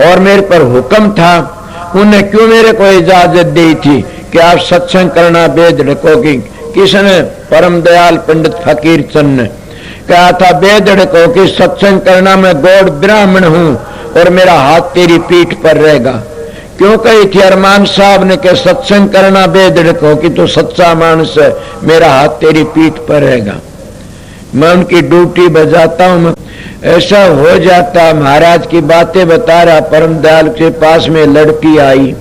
और मेरे पर हुक्म था, उन्हें क्यों मेरे को इजाजत दी थी कि आप सत्संग करना वेद ढकोगी? किसने? परम दयाल पंडित फकीर चंद ने कहा था, वेद ढकोगी सत्संग करना, मैं गौड़ ब्राह्मण हूं और मेरा हाथ तेरी पीठ पर रहेगा। क्यों कही थी अरमान साहब ने कि सत्संग करना वेद ढकोगी तो सच्चा मानस है, मेरा हाथ तेरी पीठ पर रहेगा। मैं उनकी ड्यूटी बजाता हूं। ऐसा हो जाता, महाराज की बातें बता रहा, परम दयाल के पास में लड़की आई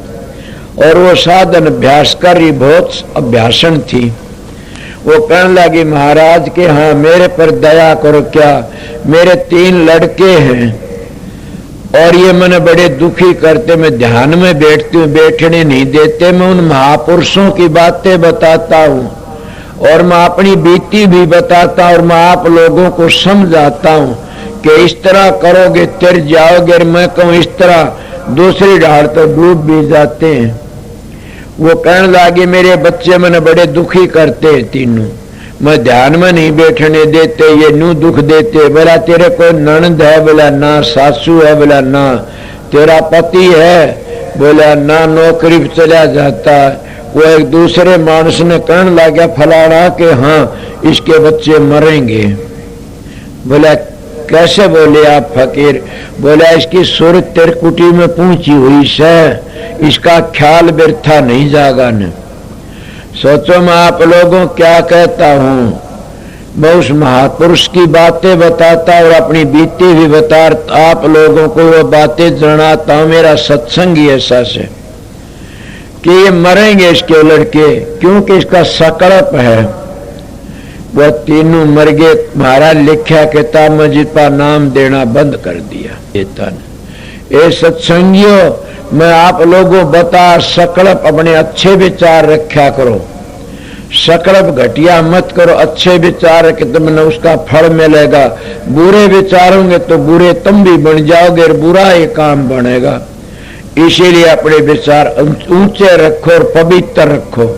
और वो साधन अभ्यास कर रही, बहुत अभ्यासन थी। वो कहने लगी महाराज के हाँ मेरे पर दया करो, क्या मेरे 3 लड़के हैं और ये मैंने बड़े दुखी करते, मैं ध्यान में बैठती हूँ, बैठने नहीं देते। मैं उन महापुरुषों की बातें बताता हूँ और मैं अपनी बीती भी बताता हूँ और मैं आप लोगों को समझाता हूँ कि इस तरह करोगे तिर जाओगे। और मैं कहूँ इस तरह दूसरी ढाल तो डूब भी जाते हैं। वो कहने लगे मेरे बच्चे मैंने बड़े दुखी करते हैं तीनों, मैं ध्यान में नहीं बैठने देते, ये न्यू दुख देते। बोला तेरे कोई ननद है? बोला ना। सासू है? बोला ना। तेरा पति है? बोला ना, नौकरी पे चला जाता। वो एक दूसरे मानस ने कहने लगा फलाना के हाँ इसके बच्चे मरेंगे। बोला कैसे? बोले आप फकीर? बोला इसकी सूरत तिरकुटी में पहुंची हुई है, इसका ख्याल व्यर्था नहीं जागा न। सोचो मैं आप लोगों क्या कहता हूँ, मैं उस महापुरुष की बातें बताता और अपनी बीती भी बता आप लोगों को वो बातें जनाता हूँ। मेरा सत्संग ही ऐसा से कि ये मरेंगे इसके लड़के, क्योंकि इसका सकड़प है। वह तीनों मर गए। महाराज लिखा किताब में जिसका नाम देना बंद कर दिया। ये सत्संगियों मैं आप लोगों बता, सकड़प अपने अच्छे विचार रखा करो, सकड़प घटिया मत करो, अच्छे विचार रखे तुमने उसका फल मिलेगा। बुरे विचारोगे तो बुरे तुम भी बन जाओगे और बुरा ही काम बनेगा। इसीलिए अपने विचार ऊंचे रखो और पवित्र रखो।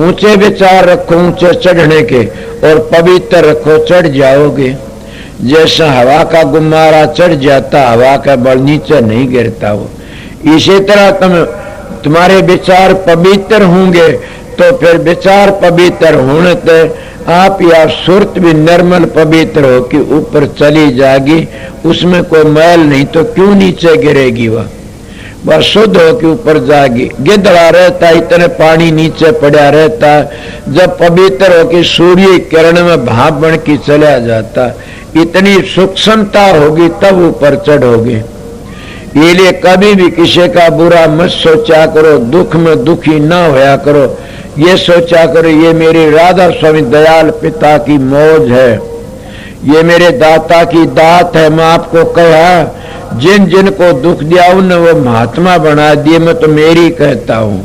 ऊंचे विचार रखो ऊंचे चढ़ने के, और पवित्र रखो चढ़ जाओगे। जैसा हवा का गुम्मारा चढ़ जाता, हवा का बल नीचे नहीं गिरता हो, इसी तरह तुम्हारे विचार पवित्र होंगे तो फिर विचार पवित्र होने से आप या सुरत भी निर्मल पवित्र हो कि ऊपर चली जाएगी, उसमें कोई मैल नहीं तो क्यों नीचे गिरेगी? वह शुद्ध हो के ऊपर जाएगी। गिद्धड़ा रहता इतने पानी नीचे पड़ा रहता, जब पवित्र हो के सूर्य किरण में भाप बन के चला जाता, इतनी सूक्ष्मता होगी तब ऊपर चढ़ोगे। ये लिए कभी भी किसी का बुरा मत सोचा करो, दुख में दुखी ना होया करो। ये सोचा करो ये मेरी राधा स्वामी दयाल पिता की मौज है, ये मेरे दाता की दात है। मैं आपको कहा जिन जिन को दुख दिया उन्हें वो महात्मा बना दिए। मैं तो मेरी कहता हूँ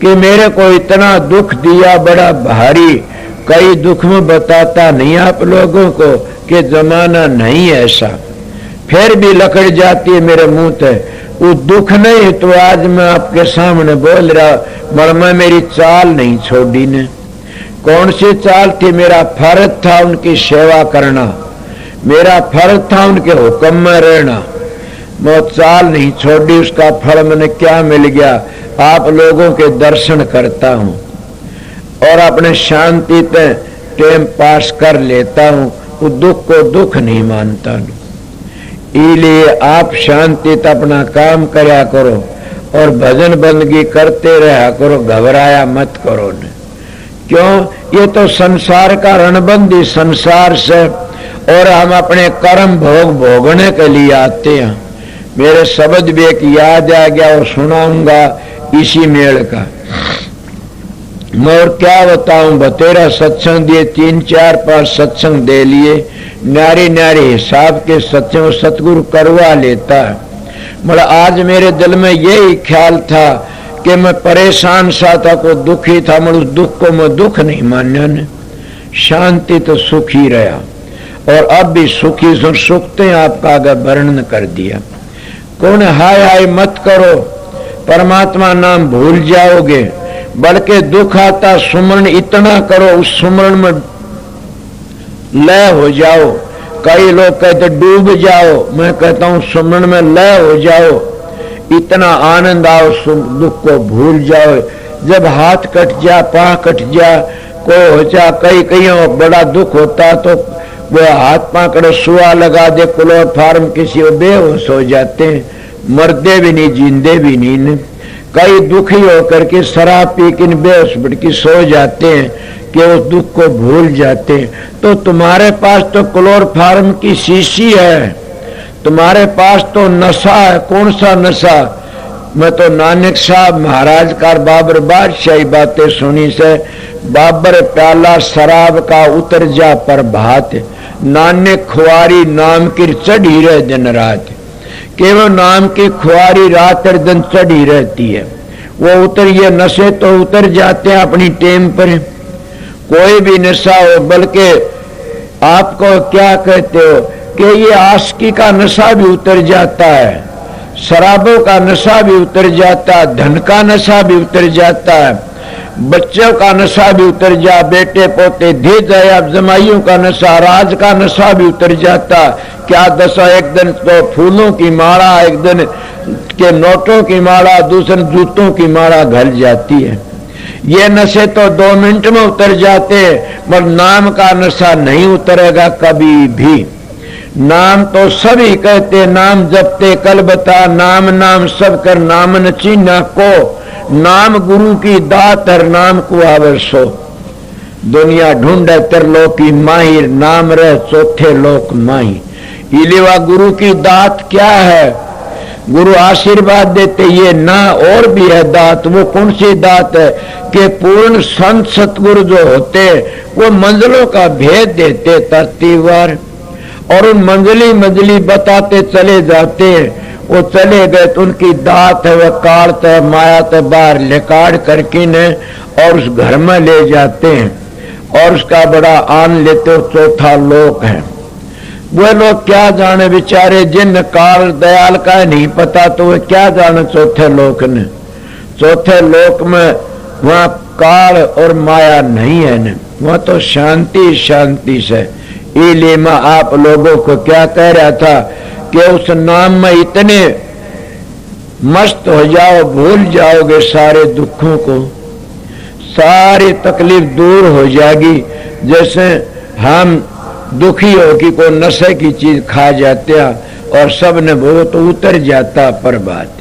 कि मेरे को इतना दुख दिया बड़ा भारी, कई दुख में बताता नहीं आप लोगों को कि जमाना नहीं ऐसा, फिर भी लकड़ जाती है मेरे मुंह से। वो दुख नहीं तो आज मैं आपके सामने बोल रहा, मगर मेरी चाल नहीं छोड़ी ने। कौन सी चाल थी? मेरा फर्ज था उनकी सेवा करना, मेरा फर्ज था उनके हुक्म में रहना। मैं चाल नहीं छोड़ी, उसका फल मैंने क्या मिल गया? आप लोगों के दर्शन करता हूँ और अपने शांति पे टाइम पास कर लेता हूँ। वो दुख को दुख नहीं मानता। इसलिए आप शांति तो अपना काम करया करो और भजन बंदगी करते रहा करो, घबराया मत करो न। क्यों? ये तो संसार का रणबंदी संसार से, और हम अपने कर्म भोग भोगने के लिए आते हैं। मेरे शब्द भी एक याद आ गया और सुनाऊंगा इसी मेल का। मैं और क्या बताऊं, बतेरा सत्संग दिए, 3-4-5 सत्संग दे लिए, नारी नारी हिसाब के सत्संग सतगुरु करवा लेता है। मतलब आज मेरे दिल में यही ख्याल था कि मैं परेशान सा था, को दुखी था, मैं उस दुख को मैं दुख नहीं मानने ने। शांति तो सुख ही रहा और अब भी सुखी सुखते आपका आगे वर्णन कर दिया। कौन हाय हाय मत करो, परमात्मा नाम भूल जाओगे, बल्कि दुख आता सुमरण इतना करो, उस सुमरण में लय हो जाओ। कई लोग कहते डूब जाओ, मैं कहता हूं सुमन में लय हो जाओ, इतना आनंद आओ, दुख को भूल जाओ। जब हाथ कट जा, पांव कट जा, कोई हो जा, कई बड़ा दुख होता तो वो हाथ पाकड़े सुआ लगा दे, क्लोरोफार्म किसी को, बेहोश हो जाते हैं, मरदे भी नहीं जींदे भी नहीं। कई दुखी होकर के शराब पी के बेहोश भटकी सो जाते हैं कि उस दुख को भूल जाते हैं। तो तुम्हारे पास तो क्लोरोफार्म की शीशी है, तुम्हारे पास तो नशा है। कौन सा नशा? मैं तो नानक साहब महाराज का बाबर बादशाही बातें सुनी से, बाबर प्याला शराब का उतर जा पर भात, नानक खुआरी नाम की चढ़ी रहे दिन रात। केवल नाम की खुआरी रात और दिन चढ़ी रहती है, वो उतर, ये नशे तो उतर जाते हैं अपनी टेम पर। कोई भी नशा हो, बल्कि आपको क्या कहते हो कि ये आशिकी का नशा भी उतर जाता है, शराबों का नशा भी उतर जाता है, धन का नशा भी उतर जाता है, बच्चों का नशा भी उतर जा, बेटे पोते धे जाए, अब जमाइयों का नशा, राज का नशा भी उतर जाता। क्या दशा, एक दिन तो फूलों की माला, एक दिन के नोटों की माला, दूसरे जूतों की माला घल जाती है। ये नशे तो 2 मिनट में उतर जाते, पर नाम का नशा नहीं उतरेगा कभी भी। नाम तो सभी कहते, नाम जपते कल बता, नाम नाम सब कर नाम न चीना को, नाम गुरु की दात हर नाम को आवरसो। दुनिया ढूंढे त्रिलोकी माहिर, नाम रह चौथे लोक माही। इलेवा गुरु की दात क्या है? गुरु आशीर्वाद देते, ये ना और भी है दात। वो कौन सी दात है कि पूर्ण संत सतगुरु जो होते वो मंजिलों का भेद देते तरतीबवार, और उन मंजिली बताते चले जाते। वो चले गए तो उनकी दात है, वह काट है, माया तो बाहर लिकाड़ करके ने और उस घर में ले जाते हैं और उसका बड़ा आन लेते हो, चौथा लोक है। वो लोग क्या जाने बेचारे, जिन काल दयाल का नहीं पता तो वे क्या जाने चौथे लोक ने। चौथे लोक में वहाँ काल और माया नहीं है न, वहाँ तो शांति शांति से। इसलिए मैं आप लोगों को क्या कह रहा था कि उस नाम में इतने मस्त हो जाओ, भूल जाओगे सारे दुखों को, सारी तकलीफ दूर हो जाएगी। जैसे हम दुखी हो कि कोई नशे की चीज खा जाते हैं और सब ने वो तो उतर जाता, पर बात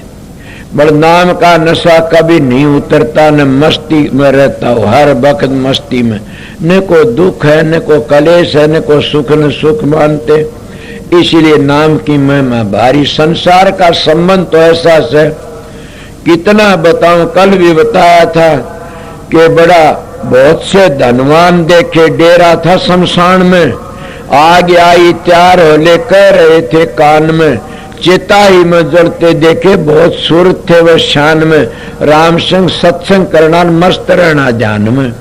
बड़ नाम का नशा कभी नहीं उतरता, न मस्ती में रहता हो, हर वक्त मस्ती में, न को दुख है, न को कलेश है, न को सुख न सुख मानते। इसीलिए नाम की महिमा भारी। संसार का संबंध तो ऐसा है, कितना बताऊं, कल भी बताया था कि बड़ा बहुत से धनवान देखे, डेरा था शमशान में, आग आई तैयार हो ले कह रहे थे कान में, चिताई में जलते देखे, बहुत सूरत थे वह शान में, राम संग सत्संग करना मस्त रहना ध्यान में।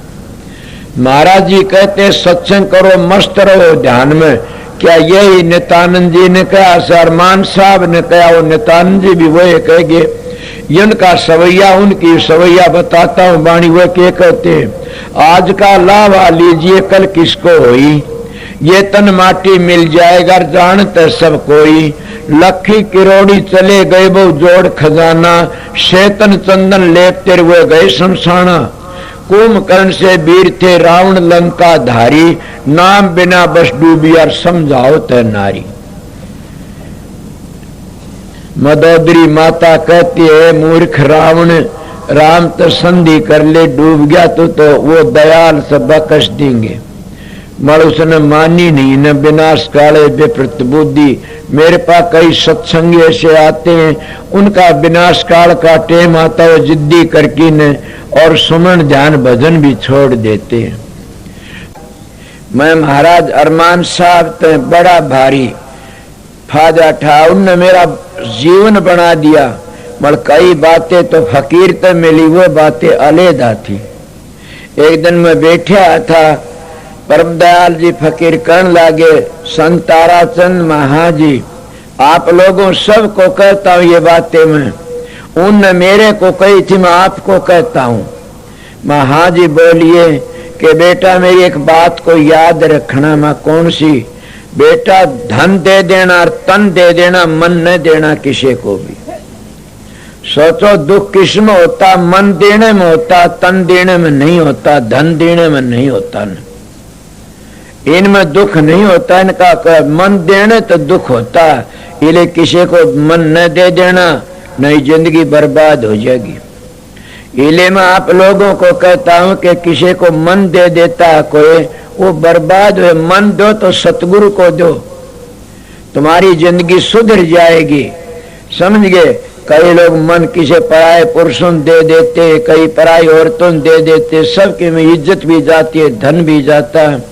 महाराज जी कहते सत्संग करो मस्त रहो ध्यान में। क्या यही नित्यानंद जी ने कहा, सरमान साहब ने कहा, वो नित्यानंद जी भी वही कहेंगे। इनका सवैया, उनकी सवैया बताता हूँ वाणी, वो क्या कहते हैं, आज का लावा लीजिए कल किसको होई, ये तन माटी मिल जाएगा जानते सब कोई, लखी किरोड़ी चले गए वो जोड़ खजाना, शेतन चंदन लेपते हुए गए शमशाना, कुंभकर्ण से वीर थे रावण लंका धारी, नाम बिना बस डूबी और समझाओ ते नारी। मदोदरी माता कहती है, मूर्ख रावण, राम तो संधि कर ले, डूब गया तो वो दयाल से बकस देंगे। मगर उसने मानी नहीं, न विनाश काले विपरीत बुद्धि। मेरे पास कई सत्संगी ऐसे आते हैं, उनका विनाश काल का टेम आता है, जिद्दी करके न और सुमन ध्यान भजन भी छोड़ देते हैं। मैं महाराज अरमान साहब तो बड़ा भारी फायदा था, उनने मेरा जीवन बना दिया, मगर कई बातें तो फकीर तो मिली, वो बातें अलहदा थी। एक दिन मैं बैठा था, परम दयाल जी फकीर कहने लगे, संत ताराचंद महाजी आप लोगों सबको कहता हूँ ये बातें, मैं उनने मेरे को कही थी, मैं आपको कहता हूँ। महाजी बोलिए कि बेटा मेरी एक बात को याद रखना। मैं कौन सी? बेटा धन दे देना और तन दे देना, मन न देना किसी को भी। सोचो दुख किस में होता, मन देने में होता, तन देने में नहीं होता, धन देने में नहीं होता न। इनमें दुख नहीं होता, इनका मन देने तो दुख होता। इसलिए किसी को मन न दे देना, नहीं जिंदगी बर्बाद हो जाएगी। इसलिए मैं आप लोगों को कहता हूं कि किसी को मन दे देता है कोई, वो बर्बाद हुए। मन दो तो सतगुरु को दो, तुम्हारी जिंदगी सुधर जाएगी। समझ गए? कई लोग मन किसी पराये पुरुषों दे देते, कई पराई औरतों दे देते, सबकी में इज्जत भी जाती है, धन भी जाता है।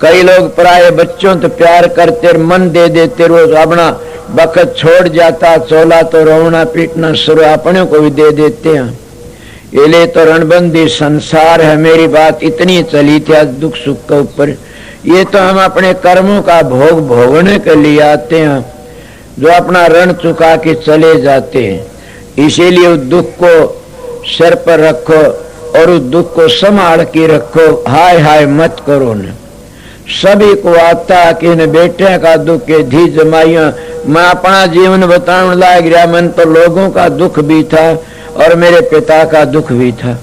कई लोग पराये बच्चों तो प्यार करते, मन दे देते, रोज अपना वक्त छोड़ जाता, चोला तो रोना पीटना शुरू अपने को भी दे देते हैं। ये तो रणबंदी संसार है। मेरी बात इतनी चली थी आज दुख सुख के ऊपर। ये तो हम अपने कर्मों का भोग भोगने के लिए आते हैं, जो अपना ऋण चुका के चले जाते हैं। इसीलिए उस दुख को सिर पर रखो और उस दुख को संभाल के रखो। हाय हाय मत करो न। सभी को आता कि इन बेटे का दुख के धी जमाइया। मैं अपना जीवन बताने लायक रहा, मन तो लोगों का दुख भी था और मेरे पिता का दुख भी था।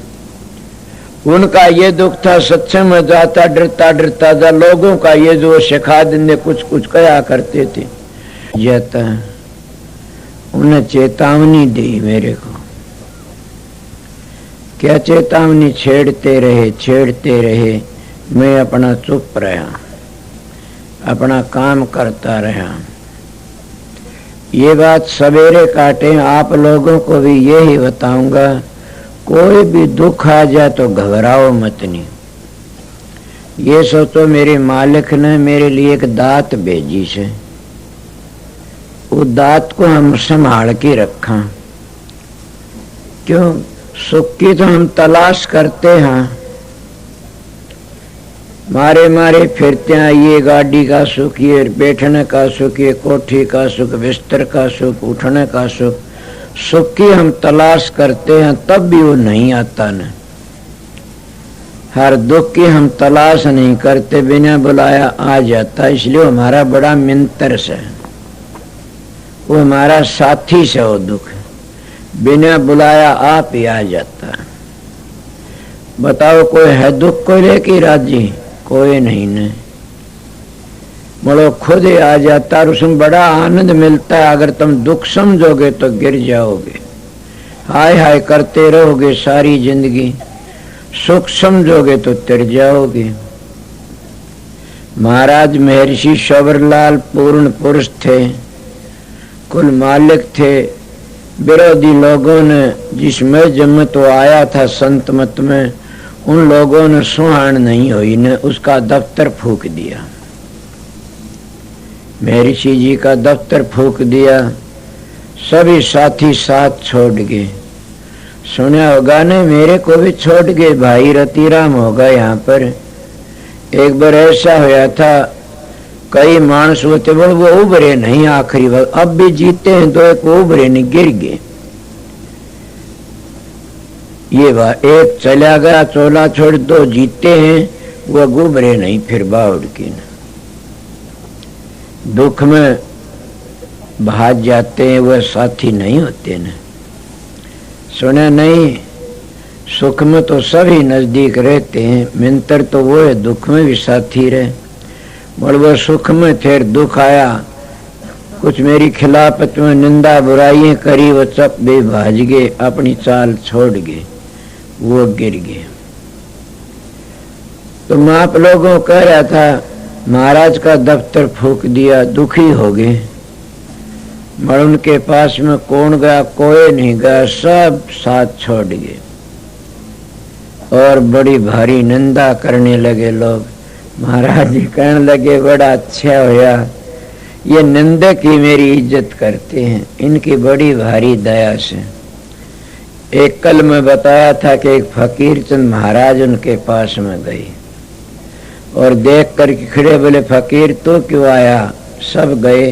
उनका ये दुख था, सत्संग में जाता डरता डरता था। लोगों का ये जो सिखा देने कुछ कुछ कहा करते थे, जाता उन्हें चेतावनी दी मेरे को। क्या चेतावनी? छेड़ते रहे। मैं अपना चुप रहा, अपना काम करता रहा। ये बात सवेरे काटे। आप लोगों को भी यही बताऊंगा, कोई भी दुख आ जाए तो घबराओ मत। नहीं ये सोचो मेरे मालिक ने मेरे लिए एक दात भेजी से, वो दात को हम संभाल के रखा। क्यों? सुख की तो हम तलाश करते हैं, मारे फिरते हैं। ये गाड़ी का सुख, ये बैठने का सुख, ये कोठी का सुख, बिस्तर का सुख, उठने का सुख। सुख की हम तलाश करते हैं, तब भी वो नहीं आता न। हर दुख की हम तलाश नहीं करते, बिना बुलाया आ जाता। इसलिए हमारा बड़ा मिंतर से, वो हमारा साथी से हो दुख, बिना बुलाया आप ही आ जाता। बताओ कोई है दुख को लेके राजी? कोई नहीं न। बोलो खुद ही आ जाता और उसमें बड़ा आनंद मिलता है। अगर तुम दुख समझोगे तो गिर जाओगे, हाय हाय करते रहोगे सारी जिंदगी। सुख समझोगे तो तिर जाओगे। महाराज महर्षि शबरलाल पूर्ण पुरुष थे, कुल मालिक थे। विरोधी लोगों ने, जिसमें जन्म तो आया था संत मत में, उन लोगों ने सुहान नहीं हुई ने उसका दफ्तर फूंक दिया। महर्षि जी का दफ्तर फूंक दिया। सभी साथी साथ छोड़ गए। सुना होगा ने, मेरे को भी छोड़ गए। भाई रतिराम होगा यहाँ पर। एक बार ऐसा होया था, कई मानस होते बोल वो उभरे नहीं आखिरी वक्त। अब भी जीते हैं तो एक उभरे नहीं, गिर गए। ये बात एक चला गया, चोला छोड़, दो जीते हैं, वो गुबरे नहीं फिर बाउड की। दुख में भाग जाते हैं, वह साथी नहीं होते न। सुने नहीं, सुख में तो सभी नजदीक रहते हैं, मिंतर तो वो है, दुख में भी साथी रहे। बोल वो सुख में फिर दुख आया, कुछ मेरी खिलाफत में निंदा बुराइयां करी, वो चप बे भाज गए, अपनी चाल छोड़ गए, वो गिर गए। तो मैं आप लोगों को कह रहा था, महाराज का दफ्तर फूंक दिया, दुखी हो गए। मगर उनके पास में कौन गया? कोई नहीं गया, सब साथ छोड़ गए और बड़ी भारी निंदा करने लगे लोग। महाराज जी कहने लगे, बड़ा अच्छा होया, ये निंदक ही मेरी इज्जत करते हैं, इनकी बड़ी भारी दया से। एक कल मैं बताया था कि एक फकीर चंद महाराज उनके पास में गई और देख कर खड़े, बोले फकीर तो क्यों आया? सब गए।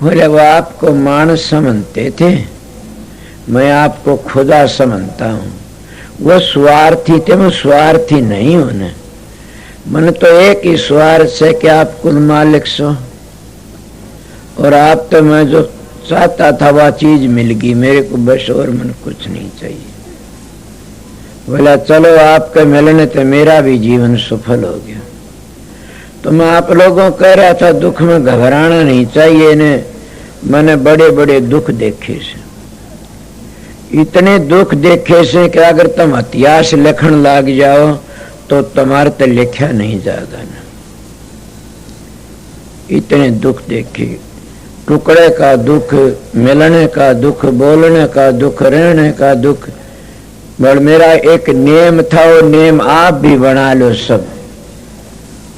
बोले वो आपको मानस समझते थे, मैं आपको खुदा समझता हूँ। वो स्वार्थी थे, मैं स्वार्थी नहीं हूं। मन तो एक ही स्वार्थ से कि आप कुल मालिक सो, और आप तो मैं जो चाहता था वह चीज मिल गई, मेरे को बस और मन कुछ नहीं चाहिए। बोला चलो आपके मिलने से मेरा भी जीवन सफल हो गया। तो मैं आप लोगों को कह रहा था दुख में घबराना नहीं चाहिए ने। मैंने बड़े बड़े दुख देखे से, इतने दुख देखे से कि अगर तुम इतिहास लिखण लग जाओ तो तुम्हारे तो लिखा नहीं जाएगा ना। इतने दुख देखे, टुकड़े का दुख, मिलने का दुख, बोलने का दुख, रहने का दुख। बड़ मेरा एक नेम था, वो नेम आप भी बना लो सब।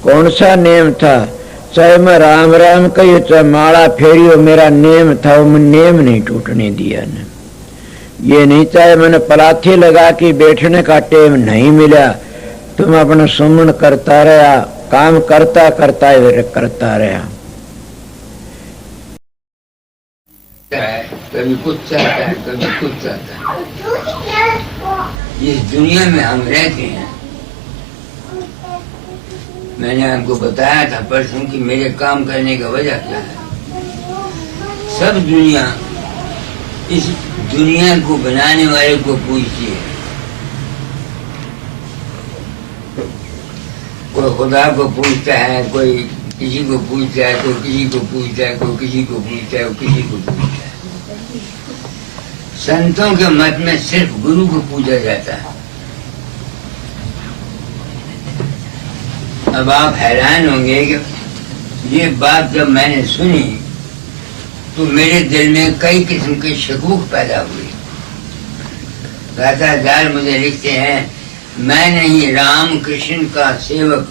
कौन सा नेम था? चाहे मैं राम राम कही, चाहे माला फेरियो, मेरा नेम था, वो नेम नहीं टूटने दिया न। ये नहीं चाहे मैंने पलाथी लगा के बैठने का टेम नहीं मिला, तुम अपना सुमन करता रहा, काम करता करता करता रहा। कभी कुछ चाहता है, कभी कुछ चाहता है। इस दुनिया में हम रहते हैं। मैंने आपको बताया था परसों कि मेरे काम करने का वजह क्या है। सब दुनिया इस दुनिया को बनाने वाले को पूछती है। कोई खुदा को पूछता है, कोई किसी को पूछता है, कोई किसी को पूछता है, कोई किसी को पूछता है, कोई किसी को पूछता है। संतों के मत में सिर्फ गुरु को पूजा जाता है। अब आप हैरान होंगे कि ये बात जब मैंने सुनी तो मेरे दिल में कई किस्म के शकूक पैदा हुए। दातादार मुझे लिखते हैं, मैं नहीं राम कृष्ण का सेवक,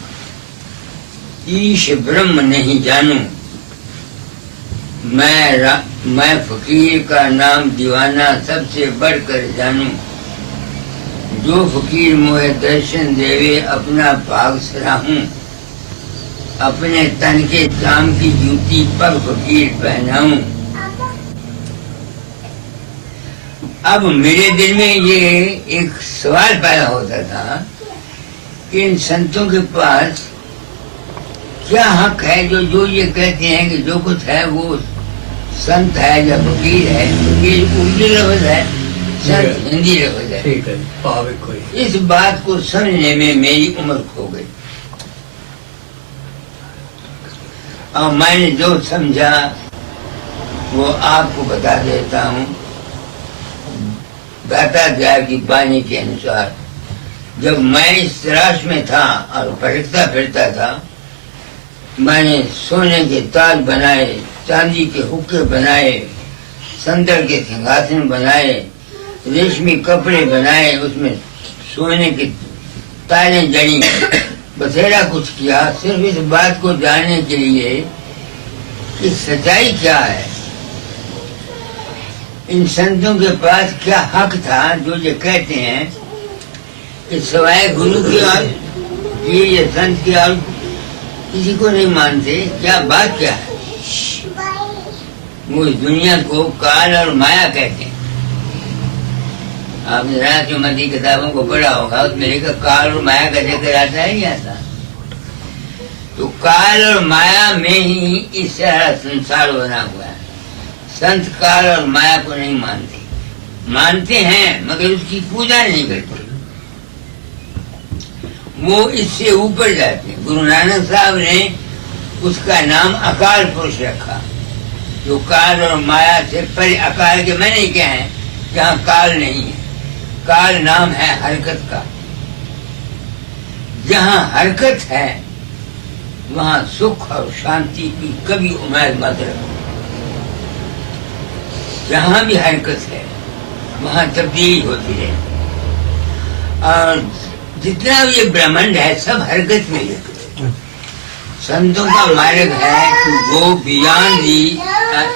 ईश ब्रह्म नहीं जानू। मैं फकीर का नाम दीवाना सबसे बढ़कर जानू। जो फकीर मोहे दर्शन देवे अपना भाग सराहूं। अपने तन के जाम की जूती पग फकीर पहनाऊं। अब मेरे दिल में ये एक सवाल पैदा होता था कि इन संतों के पास क्या हक है जो ये कहते हैं कि जो कुछ है वो संत है या फकीर है। फकीर उर्दू लफ्ज है, संत हिंदी लफ्ज है। ठीक है। इस बात को समझने में मेरी उम्र खो गई। और मैंने जो समझा वो आपको बता देता हूँ। दातादार की वाणी के अनुसार जब मैं इस तलाश में था और भटकता फिरता था, मैंने सोने के ताज बनाए, चांदी के हुक्के बनाए, संदल के सिंहासन बनाए, रेशमी कपड़े बनाए, उसमें सोने के तारें जड़ी, बथेरा कुछ किया, सिर्फ इस बात को जानने के लिए कि सच्चाई क्या है। इन संतों के पास क्या हक था जो ये कहते हैं कि सवाए गुरु की और ये संत की और किसी को नहीं मानते। क्या बात क्या है? वो इस दुनिया को काल और माया कहते हैं। आपने राष्ट्रमती किताबों को पढ़ा होगा, उसमें लिखा काल और माया का जिक्र आता है नहीं आता। तो काल और माया में ही इस सारा संसार बना हुआ है। संत काल और माया को नहीं मानते, मानते हैं मगर उसकी पूजा नहीं करते। वो इससे ऊपर जाते हैं। गुरु नानक साहब ने उसका नाम अकाल पुरुष रखा, जो काल और माया से परे। अकाल के मैंने नहीं क्या है, जहाँ काल नहीं है। काल नाम है हरकत का। जहाँ हरकत है वहाँ सुख और शांति की कभी उम्मीद मत रखो। जहाँ भी हरकत है वहाँ तब्दीली होती है। और जितना भी ये ब्रह्मांड है सब हरकत में है। संतों का मार्ग है कि वो बियॉन्ड दी,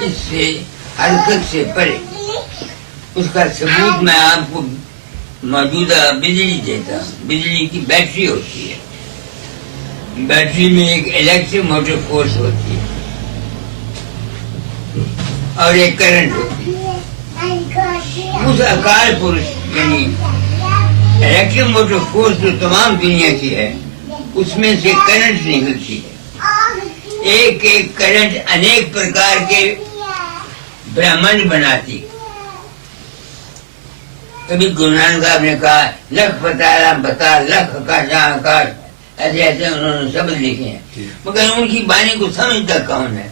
इससे हरकत से परे। उसका सबूत मैं आपको मौजूदा बिजली देता हूँ। बिजली की बैटरी होती है, बैटरी में एक इलेक्ट्रिक मोटर फोर्स होती है और एक करंट होती है। उस अकाल पुरुष यानी इलेक्ट्रिक मोटर फोर्स जो तमाम दुनिया की है, उसमें से करंट निकलती है। एक एक करंट अनेक प्रकार के ब्रह्मांड बनाती। कभी गुरु नानक साहब ने कहा लख बता लख आकाश, ऐसे ऐसे उन्होंने शब्द लिखे हैं, मगर उनकी वाणी को समझता कौन है?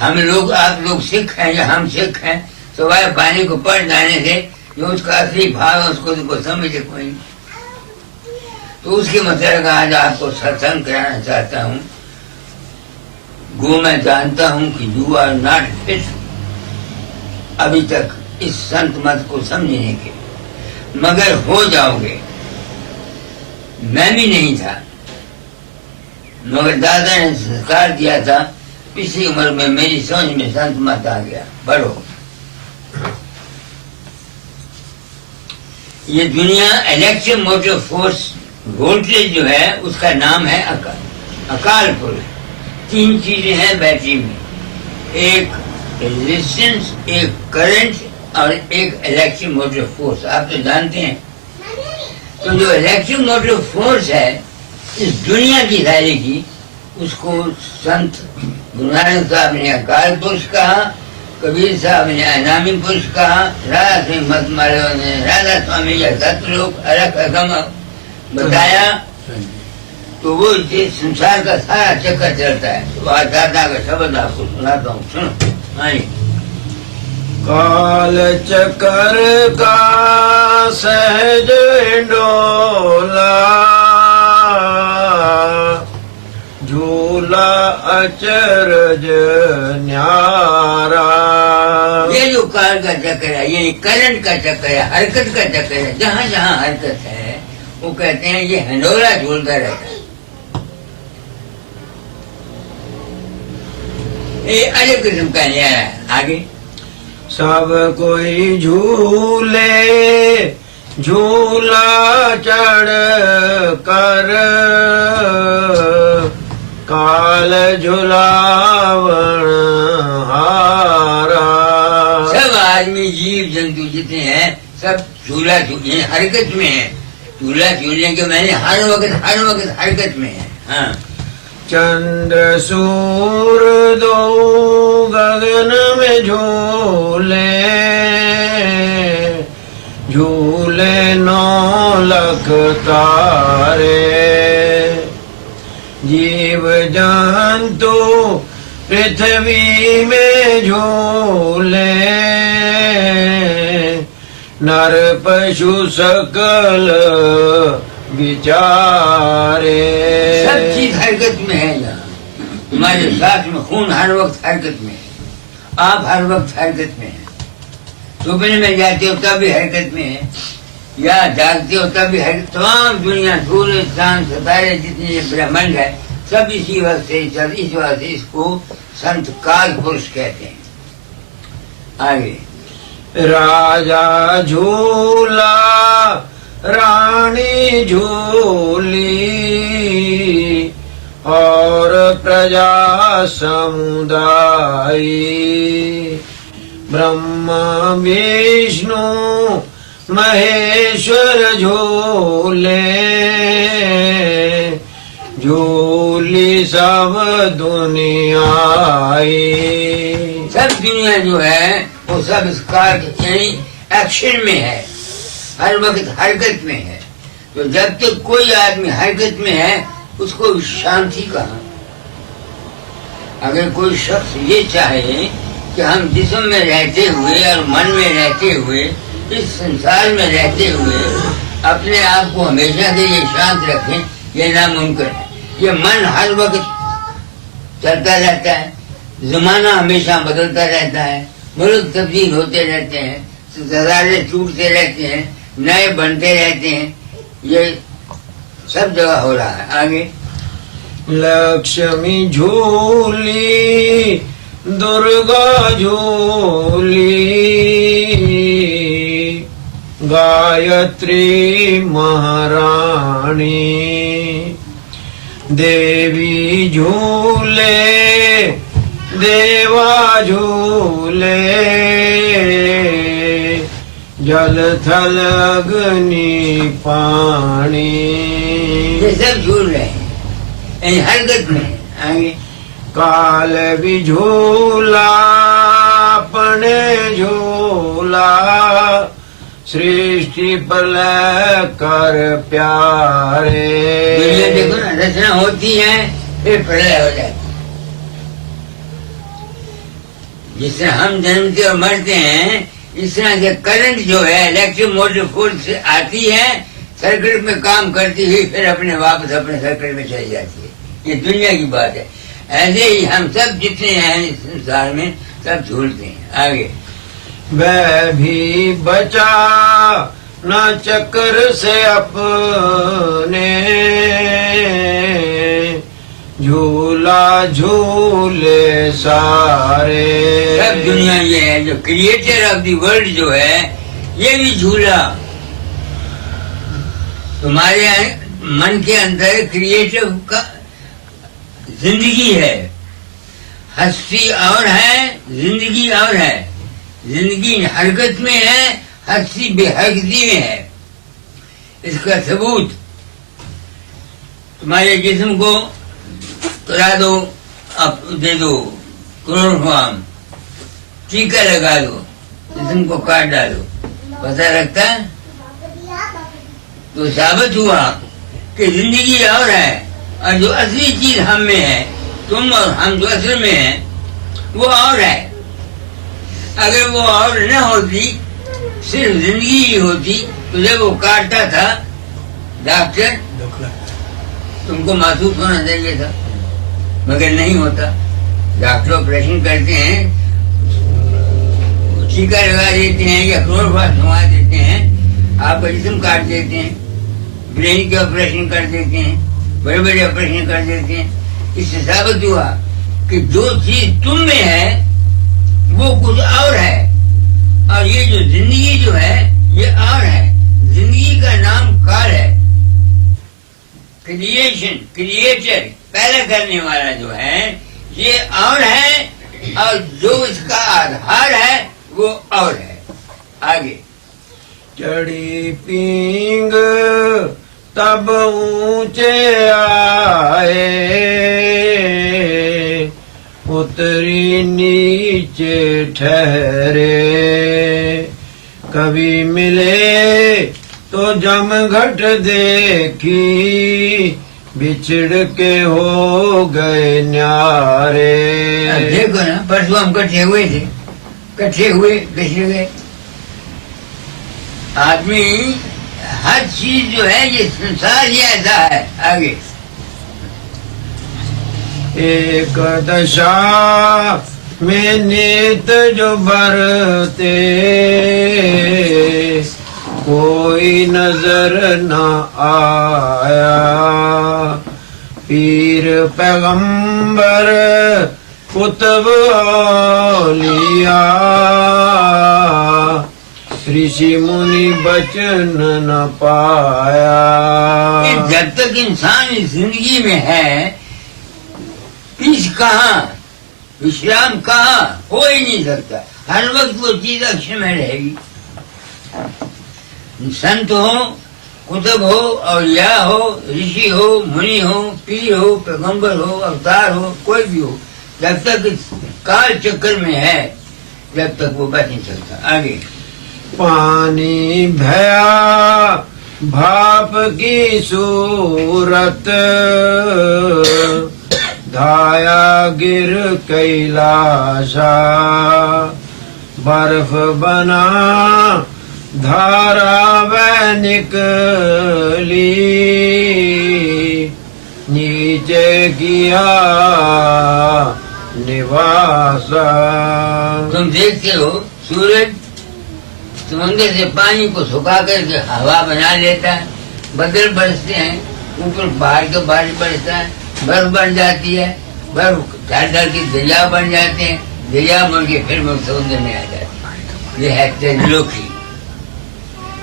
हम लोग, आप लोग सिख हैं या हम सिख हैं, सवाए वाणी को पढ़ जाने से जो उसका असली भाव है उसको समझे कोई नहीं। तो उसके मतलब आज आपको सत्संग कराना चाहता हूँ। गो मैं जानता हूँ कि यू आर नॉट फिट अभी तक इस संत मत को समझने के, मगर हो जाओगे। मैं भी नहीं था, मगर दादा ने संस्कार दिया था, पिछली उम्र में मेरी समझ में संत मत आ गया। बढ़ो, ये दुनिया इलेक्ट्रिक मोटर फोर्स वोल्टेज जो है उसका नाम है अकाल पुरुष। तीन चीजें हैं बैटरी में, एक रेजिस्टेंस, एक करंट और एक इलेक्ट्रिक मोटर फोर्स। आप तो जानते हैं। तो जो इलेक्ट्रिक मोटर फोर्स है इस दुनिया की सारी की, उसको संत गुरु नानक साहब ने अकाल पुरुष कहा, कबीर साहब ने अनामी पुरुष कहा, राधा सिंह मतमालो ने राधा स्वामी या सतलोक अलग अगम बताया। तो वो संसार का सारा चक्कर चलता है। तो आज दादा का शब्द आपको सुनाता हूँ, सुनो। हाँ, काल चक्कर का सहज डोला, झूला अचरज न्यारा। ये जो काल का चक्कर है, ये करंट का चक्कर है, हरकत का चक्कर है। जहाँ जहाँ हरकत है वो कहते हैं ये हंडोला झूलता रहता है। ये अलग किस्म का न्यारा है। आगे सब कोई झूले झूला चढ़ कर, काल झुलावन हारा। सब आदमी जीव जंतु जितने हैं सब झूला झूले हरकत में है। झूला झूलने के मैंने हर वक्त हरकत में है। हाँ, चंद्र सूर दो गगन में झूले, झूले 9 लाख तारे। जीव जंतु पृथ्वी में झूले, नर पशु सकल विचारे। सब चीज हरकत में है। यहाँ हमारे साथ में खून हर वक्त हरकत में है, आप हर वक्त हरकत में है। सुपने में जाते हो तब भी हरकत में है, या जागते हो तब भी हरकत। तमाम दुनिया, सूर्य चांद सितारे जितने ये ब्रह्मांड है सब इसी वक्त से, सब इस वक्त से इसको संत काल पुरुष कहते हैं। आगे राजा झूला रानी झूली, और प्रजा समुदाय। ब्रह्मा विष्णु महेश्वर झूले, झूली सब दुनिया। सब दुनिया जो है वो सब इस काल यानी एक्शन में है, हर वक्त हरकत में है। तो जब तक कोई आदमी हरकत में है उसको शांति कहाँ। अगर कोई शख्स ये चाहे कि हम जिस्म में रहते हुए और मन में रहते हुए, इस संसार में रहते हुए अपने आप को हमेशा के लिए शांत रखें, ये नामुमकिन है। ये मन हर वक्त चलता रहता है, जमाना हमेशा बदलता रहता है, मुल्क तब्दील होते रहते हैं, सजारे टूटते रहते हैं, नए बनते रहते हैं। ये सब जगह हो रहा है। आगे लक्ष्मी झूली दुर्गा झूली, गायत्री महारानी। देवी झूले देवा झूले, जल थल अग्नि पानी। ये सब झूल रहे हैं। हरकत में आगे। काल भी झूला अपने झूला, सृष्टि प्रलय कर प्यारे। दुनिया देखो ना, रचना होती है फिर प्रलय हो जाती है। जिस तरह हम जन्मते और मरते हैं, इस तरह से करंट जो है इलेक्ट्रिक मोटर फोर्स से आती है, सर्किट में काम करती हुई फिर अपने वापस अपने सर्किट में चली जाती है। ये दुनिया की बात है। ऐसे ही हम सब जितने हैं इस संसार में सब झूलते हैं। आगे। वह भी बचा न चक्र से अपने, झूला झूले सारे। सब दुनिया ये है, जो क्रिएटर ऑफ द वर्ल्ड जो है ये भी झूला। तुम्हारे मन के अंदर क्रिएटर का जिंदगी है, हस्ती और है, जिंदगी और है। जिंदगी हरकत में है, हस्ती बेहरकती में है। इसका सबूत तुम्हारे जिस्म को करा दो, आप दे दो क्लोरोफॉर्म, टीका लगा दो, जिस्म को काट डालो, पता लगता है? तो साबित हुआ कि जिंदगी और है, और जो असली चीज हम में है, तुम और हम जो असल में है, वो और है। अगर वो और न होती, सिर्फ जिंदगी ही होती, तो जब वो काटता था डॉक्टर, तुमको महसूस होना चाहिए था, मगर नहीं होता। डॉक्टर ऑपरेशन करते हैं, टीका लगा देते हैं या क्लोरोफॉर्म लगा देते हैं, आपका जिस्म काट देते हैं, ब्रेन के ऑपरेशन कर देते हैं, बड़े बड़े ऑपरेशन कर देते हैं। इससे साबित हुआ कि जो चीज तुम में है वो कुछ और है, और ये जो जिंदगी जो है ये और है। जिंदगी का नाम काल है। क्रिएशन, क्रिएटर, पैदा करने वाला जो है ये और है, और जो इसका आधार है वो और है। आगे। चढ़ी पींग तब ऊंचे आए, उतरी नीचे ठहरे। कभी मिले तो जमघट देखी, बिछड़ के हो गए न्यारे। देखो ना, परसों हम इकट्ठे हुए थे, इकट्ठे हुए बिछड़ गए। आदमी हर चीज जो है ये संसार ही ऐसा है। आगे। एक दशा में नित जो बरते, कोई नजर न आया। पीर पैगंबर कुतुब औलिया, ऋषि मुनि बचन न पाया। जब तक इंसान इस जिंदगी में है, पीस कहाँ, विश्राम कहाँ, हो ही नहीं सकता। हर वक्त वो चीज अक्षय में रहेगी। संत हो, कुतुब हो, औलिया हो, ऋषि हो, मुनि हो, पीर हो, पैगंबर हो, अवतार हो, कोई भी हो, जब तक इस काल चक्कर में है, जब तक वो बच नहीं सकता। आगे। पानी भया भाप की सूरत, धाया गिर कैलाशा। बर्फ बना धारा वह निकली, नीचे किया निवासा। तुम देखते हो सूरज समंदर से पानी को सुखा करके हवा बना लेता है, बदल बरसते हैं, ऊपर बाहर का बारिश बरसता है, बर्फ बन जाती है, बर्फ ढल के दरिया बन जाते हैं, दरिया बन के फिर समुद्र में आ जाते हैं। ये है त्रिलोकी,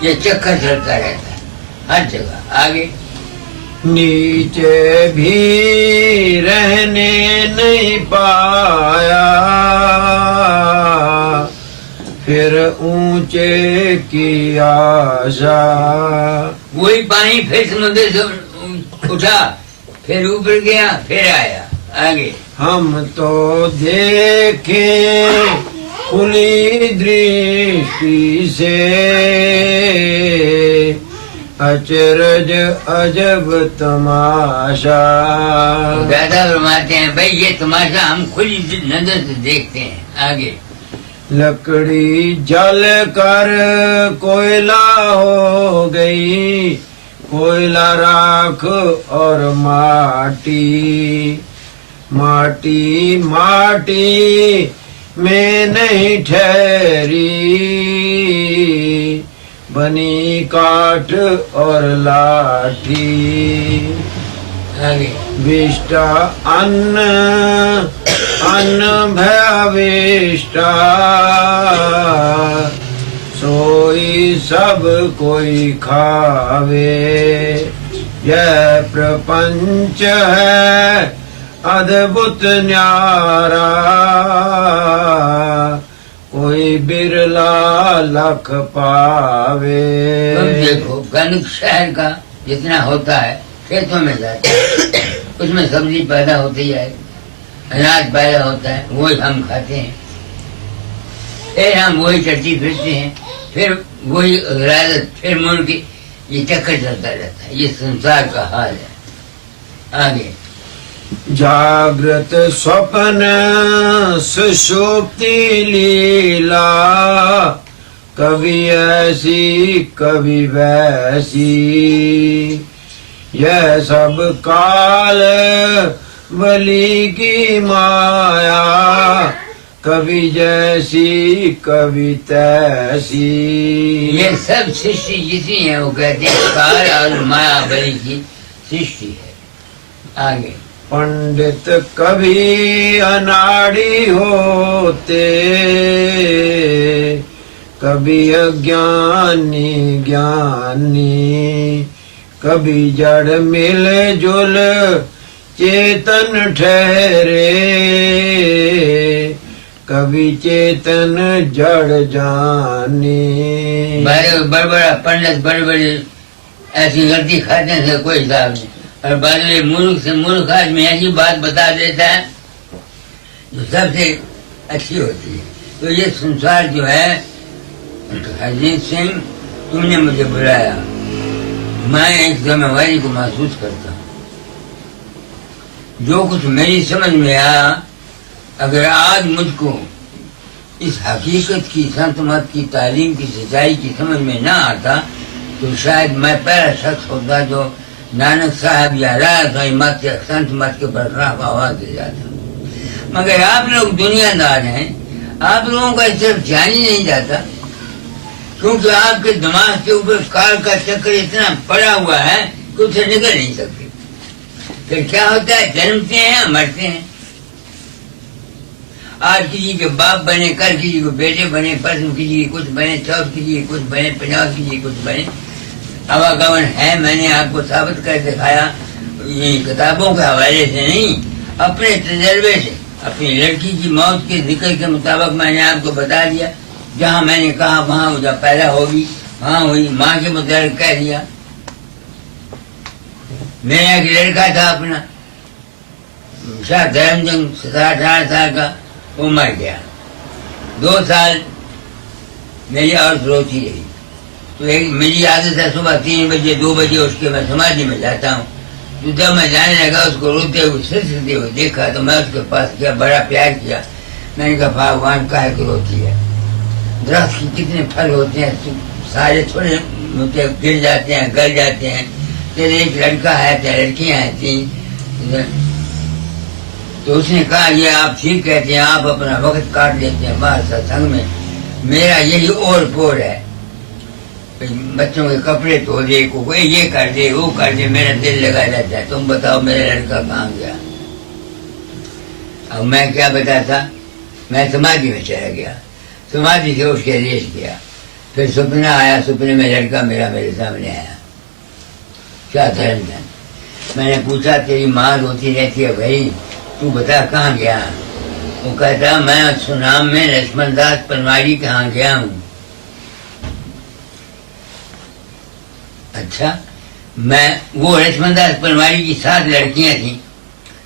ये चक्कर चलता रहता है हर जगह। आगे। नीचे भी रहने नहीं पाया, फिर ऊंचे की आशा। वही पानी फिर समुद्र से उठा, फिर ऊपर गया, फिर आया आगे। हम तो देखे खुली दृष्टि से, अचरज अजब तमाशा। दादा फरमाते हैं भाई ये तमाशा हम खुली नजर से देखते हैं। आगे। लकड़ी जल कर कोयला हो गई, कोयला राख और माटी, माटी माटी में नहीं ठहरी, बनी काठ और लाठी। आगे। विष्टा अन्न अन्न भयविष्टा, सोई सब कोई खावे। यह प्रपंच है अद्भुत न्यारा, कोई बिरला लख पावे। तुम देखो गणित शहर का जितना होता है खेतों में जाता है, उसमें सब्जी पैदा होती है, अनाज पैदा होता है, वही हम खाते हैं, फिर हम वही चलती फिरते हैं, फिर वही राजत, फिर मुड़ के ये चक्कर चलता रहता है। ये संसार का हाल है। आगे। जागृत स्वप्न सुषुप्ति लीला, कभी ऐसी कभी वैसी, यह सब काल बलि की माया, कभी जैसी कभी तैसी। ये सब सृष्टि जितनी है वो कहते हैं काल और माया बलि की सृष्टि है। आगे। पंडित कभी अनाड़ी होते, कभी अज्ञानी ज्ञानी, कभी जड़ मिल जुल चेतन ठहरे, कभी चेतन जड़ जानी। बड़े बड़ा पंडित बड़े बड़े ऐसी गलती खाते हैं कोई हिसाब नहीं, और बाद में मूर्ख से मूर्ख आदमी ऐसी बात बता देता है जो सबसे अच्छी होती है। तो ये संसार जो है, हरजीत सिंह तुमने मुझे बुलाया, मैं एक जिम्मेवारी को महसूस करता हूँ। जो कुछ मेरी समझ में आया, अगर आज मुझको इस हकीकत की, संत मत की, तालीम की, सच्चाई की समझ में ना आता तो शायद मैं पहला शख्स होता जो नानक साहब या राय मत या संत मत के बरखलाफ आवाज दे जाता। मगर आप लोग दुनियादार हैं, आप लोगों का इस तरफ ध्यान ही नहीं जाता, क्योंकि आपके दिमाग के ऊपर काल का चक्कर इतना पड़ा हुआ है कि उसे निकल नहीं सकते। फिर क्या होता है, जन्मते हैं मरते हैं। आज किसी के बाप बने, कल किसी को बेटे बने, परसों किसी के कुछ बने, चौथ किसी के कुछ बने, 50 किसी के कुछ बने। आवागमन है, मैंने आपको साबित कर दिखाया, ये किताबों के हवाले से नहीं, अपने तजर्बे से। अपनी लड़की की मौत के जिक्र के मुताबिक मैंने आपको बता दिया, जहाँ मैंने कहा वहाँ वो जब पैदा होगी वहाँ हुई, माँ के मुताबिक कह दिया। मेरा एक लड़का था अपना शाह धर्मजंग, 17-18 साल का, वो मर गया। 2 साल मेरी और रोती रही। तो एक मेरी आदत है सुबह 3 बजे 2 बजे उसके मैं समाधि में जाता हूँ। तो जब मैं जाने लगा उसको रोते हुए सिरसते हुए देखा तो मैं उसके पास गया, बड़ा प्यार किया। मैंने कहा भगवान काहे को रोती है, दरख्त के कितने फल होते हैं, सारे थोड़े गिर जाते हैं, गल जाते हैं, तेरे एक लड़का है, तेरे लड़कियां हैं 3। तो उसने कहा ये आप ठीक कहते हैं, आप अपना वक्त काट लेते हैं बाहर सत्संग में, मेरा यही और पोर है, बच्चों के कपड़े धो दे, कोई ये कर दे वो कर दे, मेरा दिल लगा रहता है। तुम बताओ मेरा लड़का कहाँ गया। अब मैं क्या बताता, मैं समाधि में चला गया, समाधि से उठ के रेस गया, फिर सपना आया, सपने में लड़का मेरा मेरे सामने आया, क्या धर्मजन। मैंने पूछा तेरी माँ रोती रहती है भाई, तू बता कहाँ गया। वो कहता मैं सुनाम में लक्ष्मण दास पनवाड़ी कहाँ गया हूँ। अच्छा, मैं वो लक्ष्मणदास पनवारी की 7 लड़कियां थी,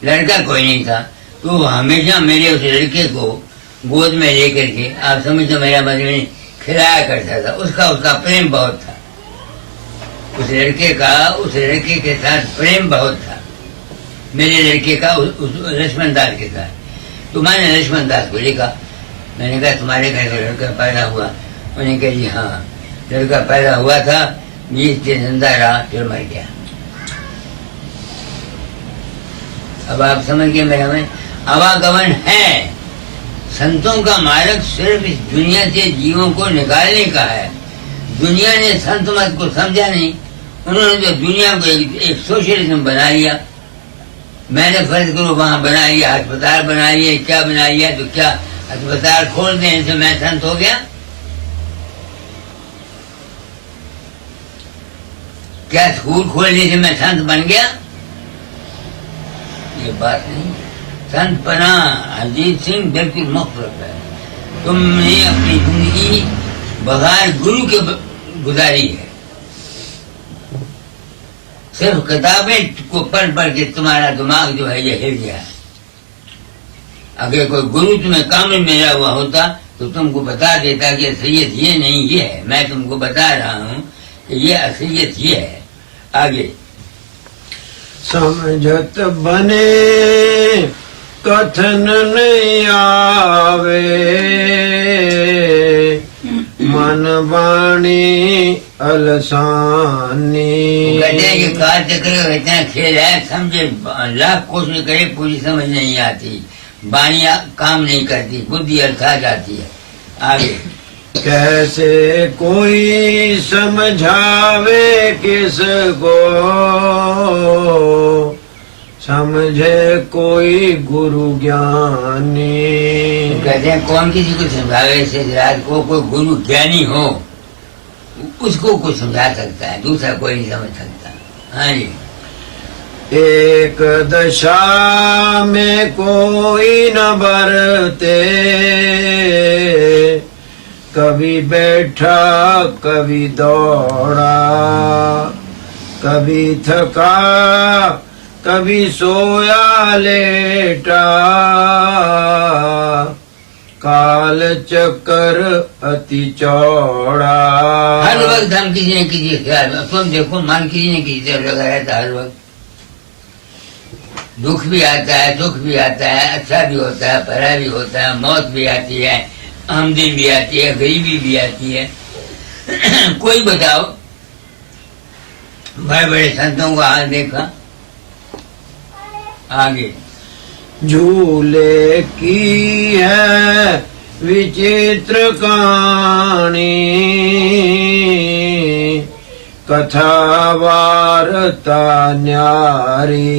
लड़का कोई नहीं था, तो हमेशा मेरे उस लड़के को गोद में लेकर के, आप समझो मेरा मतलब, खिलाया करता था। उसका प्रेम बहुत था, उस लड़के के साथ प्रेम बहुत था, मेरे लड़के का उस लक्ष्मण दास के साथ। तो मैंने लक्ष्मण दास को लिखा, मैंने कहा तुम्हारे घर का लड़का पैदा हुआ? उन्होंने कहा जी हाँ, लड़का पैदा हुआ था, 20 दिन जिंदा रहा, फिर मर गया। अब आप समझ गए मेरा में आवागमन है। संतों का मार्ग सिर्फ इस दुनिया से जीवों को निकालने का है। दुनिया ने संत मत को समझा नहीं, उन्होंने तो दुनिया को एक सोशलिज्म बना लिया। मैंने फर्ज करो वहां बना लिया, अस्पताल बना लिया, क्या बना लिया, तो क्या अस्पताल खोल देने से मैं संत हो गया? क्या स्कूल खोलने से मैं संत बन गया? ये बात नहीं। संत पना अजीत सिंह बिल्कुल मुख्तलिफ है। तुमने अपनी जिंदगी बगैर गुरु के गुजारी है। सिर्फ किताबें को पढ़ के तुम्हारा दिमाग जो है ये हिल गया है। अगर कोई गुरु तुम्हें काम में मिला हुआ होता तो तुमको बता देता कि असलियत ये नहीं ये है। मैं तुमको बता रहा हूँ कि ये असलियत ये है। आगे समझत बने कथन नहीं आवे, मन वाणी अलसानी। कहते हैं कि काल चक्र का इतना खेल है, समझे लाख कोशिश करे पूरी समझ नहीं आती, वाणियां काम नहीं करती, बुद्धि अर्था जाती है। आगे कैसे कोई समझावे किसको, समझे कोई गुरु ज्ञानी। कहते हैं कौन किसी को समझावे से रात को, कोई गुरु ज्ञानी हो उसको कुछ समझा सकता है, दूसरा कोई नहीं समझ सकता। हाँ जी। एक दशा में कोई न बरते, कभी बैठा कभी दौड़ा, कभी थका कभी सोया लेटा, काल चक्कर अति चौड़ा। हर वक्त हम किसी न किसी ख्याल, तुम देखो मन किसी न किसी तरफ लगा रहता है हर वक्त। दुख भी आता है, सुख भी आता है, अच्छा भी होता है, भला भी होता है, मौत भी आती है, आमदनी भी आती है, गरीबी भी आती है। कोई बताओ, बड़े बड़े संतों का हाल देखा। आगे झूले की है विचित्र कहानी, कथा वार्ता न्यारी,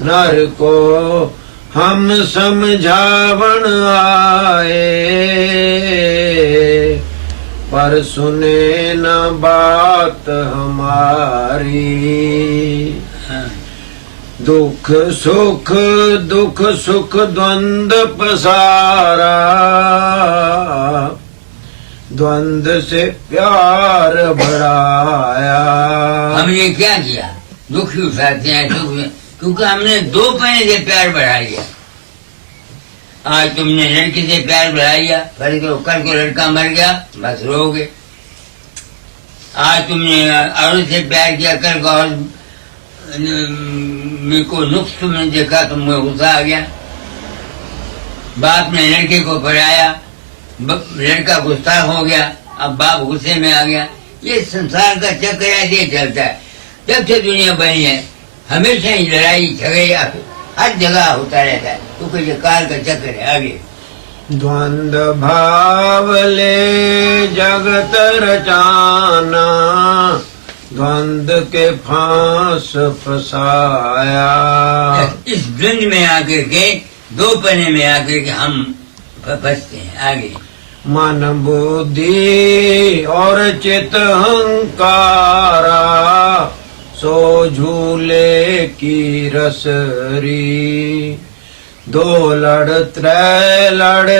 नर को हम समझावन आए, पर सुने न बात हमारी। दुख सुख द्वंद्व पसारा, द्वंद्व से प्यार बढ़ाया। हमने क्या किया? दुख भी उठाते हैं, सुख भी, क्योंकि हमने 2 पैसे से प्यार बढ़ा लिया। आज तुमने लड़की से प्यार बढ़ा लिया, कल को लड़का मर गया, बस रोगे। आज तुमने औरत से प्यार किया, कल को और मेरे को नुक्स तुमने देखा तो मुझे गुस्सा आ गया। बाप ने लड़के को पढ़ाया, लड़का गुस्ताख हो गया, अब बाप गुस्से में आ गया। ये संसार का चक्र ऐसे चलता है। जब से दुनिया बनी है हमेशा ही लड़ाई झगड़े हर जगह होता रहता है, क्योंकि ये काल का चक्र है। आगे द्वंद्व भाव ले जगत रचाना, द्वंद्व के फांस फसाया। इस द्वंद्व में आकर के, 2 पन्ने में आकर के हम फंसते हैं। आगे मन बुद्धि और चित अहंकारा, सो झूले की रसरी। 2 लड़ 3 लड़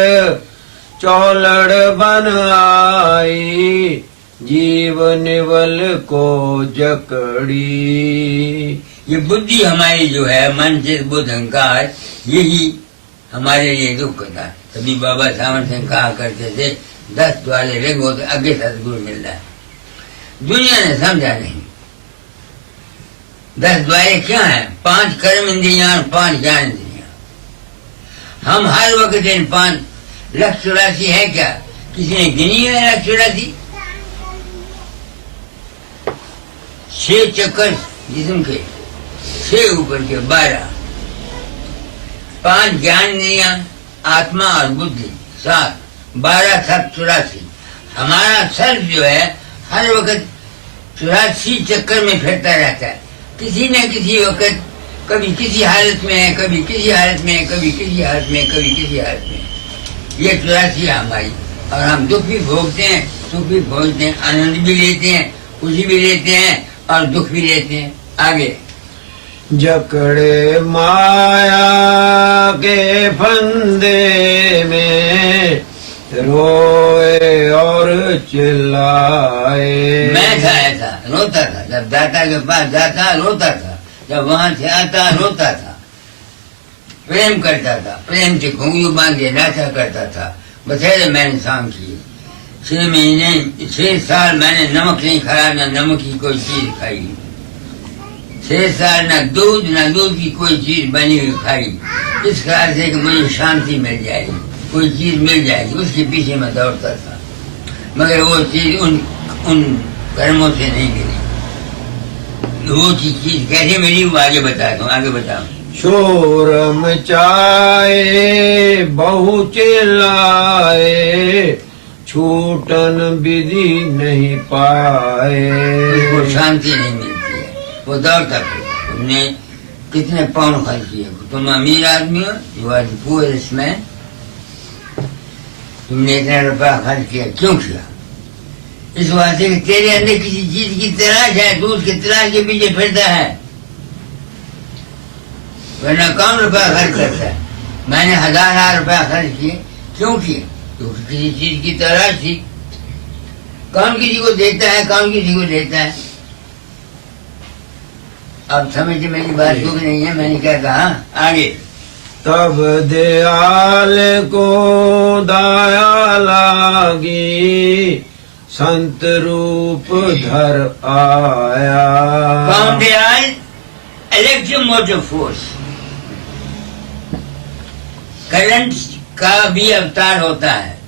चौलड़ बन आई, जीव निवल को जकड़ी। ये बुद्धि हमारी जो है, मन चित्त बुद्धि अहंकार, यही हमारे लिए दुख था। तभी बाबा सावन सिंह कहा करते थे 10 द्वारे रिंग होते आगे सदगुरु मिल रहा है। दुनिया ने समझा नहीं। 10 द्वारे क्या है? 5 कर्म इंद्रियां और 5 ज्ञान इंद्रियां। हम हर वक्त इन 5 184 है क्या? किसी ने गिनी है 184? 6 चक्कर जिस्म के, 6 ऊपर के 12, 5 ज्ञान इंद्रियां आत्मा और बुद्धि 7, 12 7 84। हमारा सर्व जो है हर वक्त 84 चक्कर में फिरता रहता है। किसी न किसी वक्त कभी किसी हालत में है, कभी किसी हालत में है, कभी किसी हालत में, कभी किसी हालत में। ये 84 है हमारी। और हम दुख भी भोगते हैं, सुख भी भोगते हैं, आनंद भी लेते हैं, खुशी भी लेते हैं और दुख भी लेते हैं। आगे जकड़े माया के फंदे में रोए और चिल्लाए। मैं था ऐसा, रोता था। जब दाता के पास जाता रोता था, जब वहां से आता रोता था। प्रेम करता था, प्रेम से घुंघरू बांध के नाचा करता था। बथेरे मैंने शाम किए। 6 महीने 6 साल मैंने नमक नहीं खाया, न नमक की कोई चीज खाई। 6 साल न दूध की कोई चीज बनी हुई खाई। इस ख्याल से कि मुझे शांति मिल जाएगी, कोई चीज मिल जाएगी, उसके पीछे मैं दौड़ता था। मगर वो चीज उन कर्मों से नहीं मिली। वो चीज कैसे मिली वो आगे बताता हूँ। आगे बताओ। शोर मचाए बहु चिल्लाए, छूटन विधि नहीं पाए। उसको शांति नहीं मिलती है, वो दौड़ता फिर। तुमने कितने पाउंड खर्च किए? तुम अमीर आदमी हो, यू आर पुअरेस्ट मैन। तुमने इतना रुपया खर्च किया, क्यों किया? इस वास्ते कि तेरे अंदर किसी चीज की तलाश है, तू उसकी तलाश के पीछे फिरता है। वरना कौन रुपया खर्च करता है? मैंने 1000 रुपया खर्च किए, क्यों किए? क्योंकि किसी चीज की तलाश थी। कौन किसी को देता है, कौन किसी को देता है? अब समझ मेरी बात क्यों नहीं है? मैंने क्या कहा? आगे। तब दयाल को दया लागी, संत रूप धर आया। कौन दयाल? इलेक्ट्रोमोटिव फोर्स, करंट का भी अवतार होता है।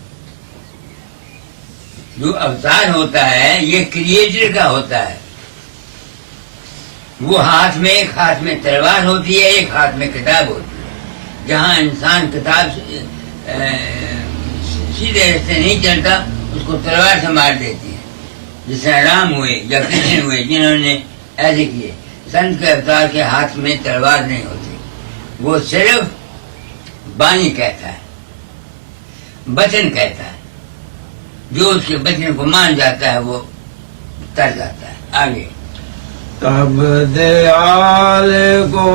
जो अवतार होता है ये क्रिएटर का होता है। वो एक हाथ में तलवार होती है, एक हाथ में किताब होती है। जहाँ इंसान किताब सीधे रास्ते नहीं चलता, उसको तलवार से मार देती है। जिससे राम हुए या कृष्ण हुए, जिन्होंने ऐसे किए। संत के अवतार के हाथ में तलवार नहीं होती, वो सिर्फ बानी कहता है, वचन कहता है। जो उसके वचन को मान जाता है वो तर जाता है। आगे। तब दयाल को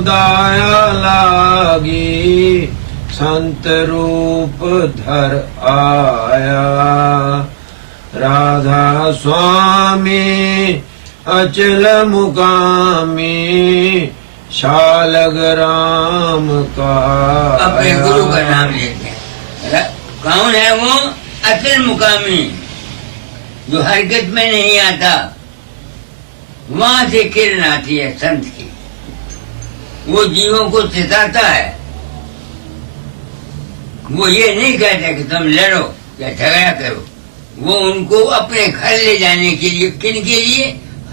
दया लागी, संत रूप धर आया। राधा स्वामी अचल मुकामी, शालग राम का। अपने गुरु का नाम लेते हैं। कौन है वो? अचल मुकामी, जो हरकत में नहीं आता। वहां से किरण आती है संत की। वो जीवों को चेताता है। वो ये नहीं कहता कि तुम लड़ो या झगड़ा करो। वो उनको अपने घर ले जाने के लिए, किन के लिए?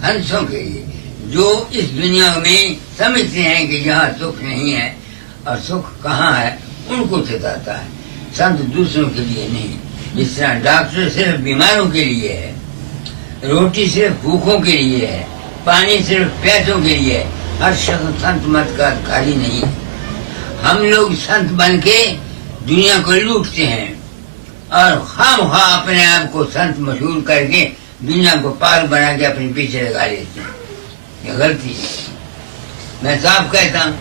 हंसों के लिए, जो इस दुनिया में समझते हैं कि यहाँ सुख नहीं है और सुख कहाँ है, उनको चेताता है। संत दूसरों के लिए नहीं। जिस तरह डॉक्टर सिर्फ बीमारों के लिए है, रोटी सिर्फ भूखों के लिए है, पानी सिर्फ प्यासों के लिए है, हर शख्स संत मत का अधिकारी नहीं है। हम लोग संत बन के दुनिया को लूटते हैं और खामखा अपने आप को संत मशहूर करके दुनिया को पागल बना के अपने पीछे लगा लेते हैं। ये गलती है। मैं साफ कहता हूँ,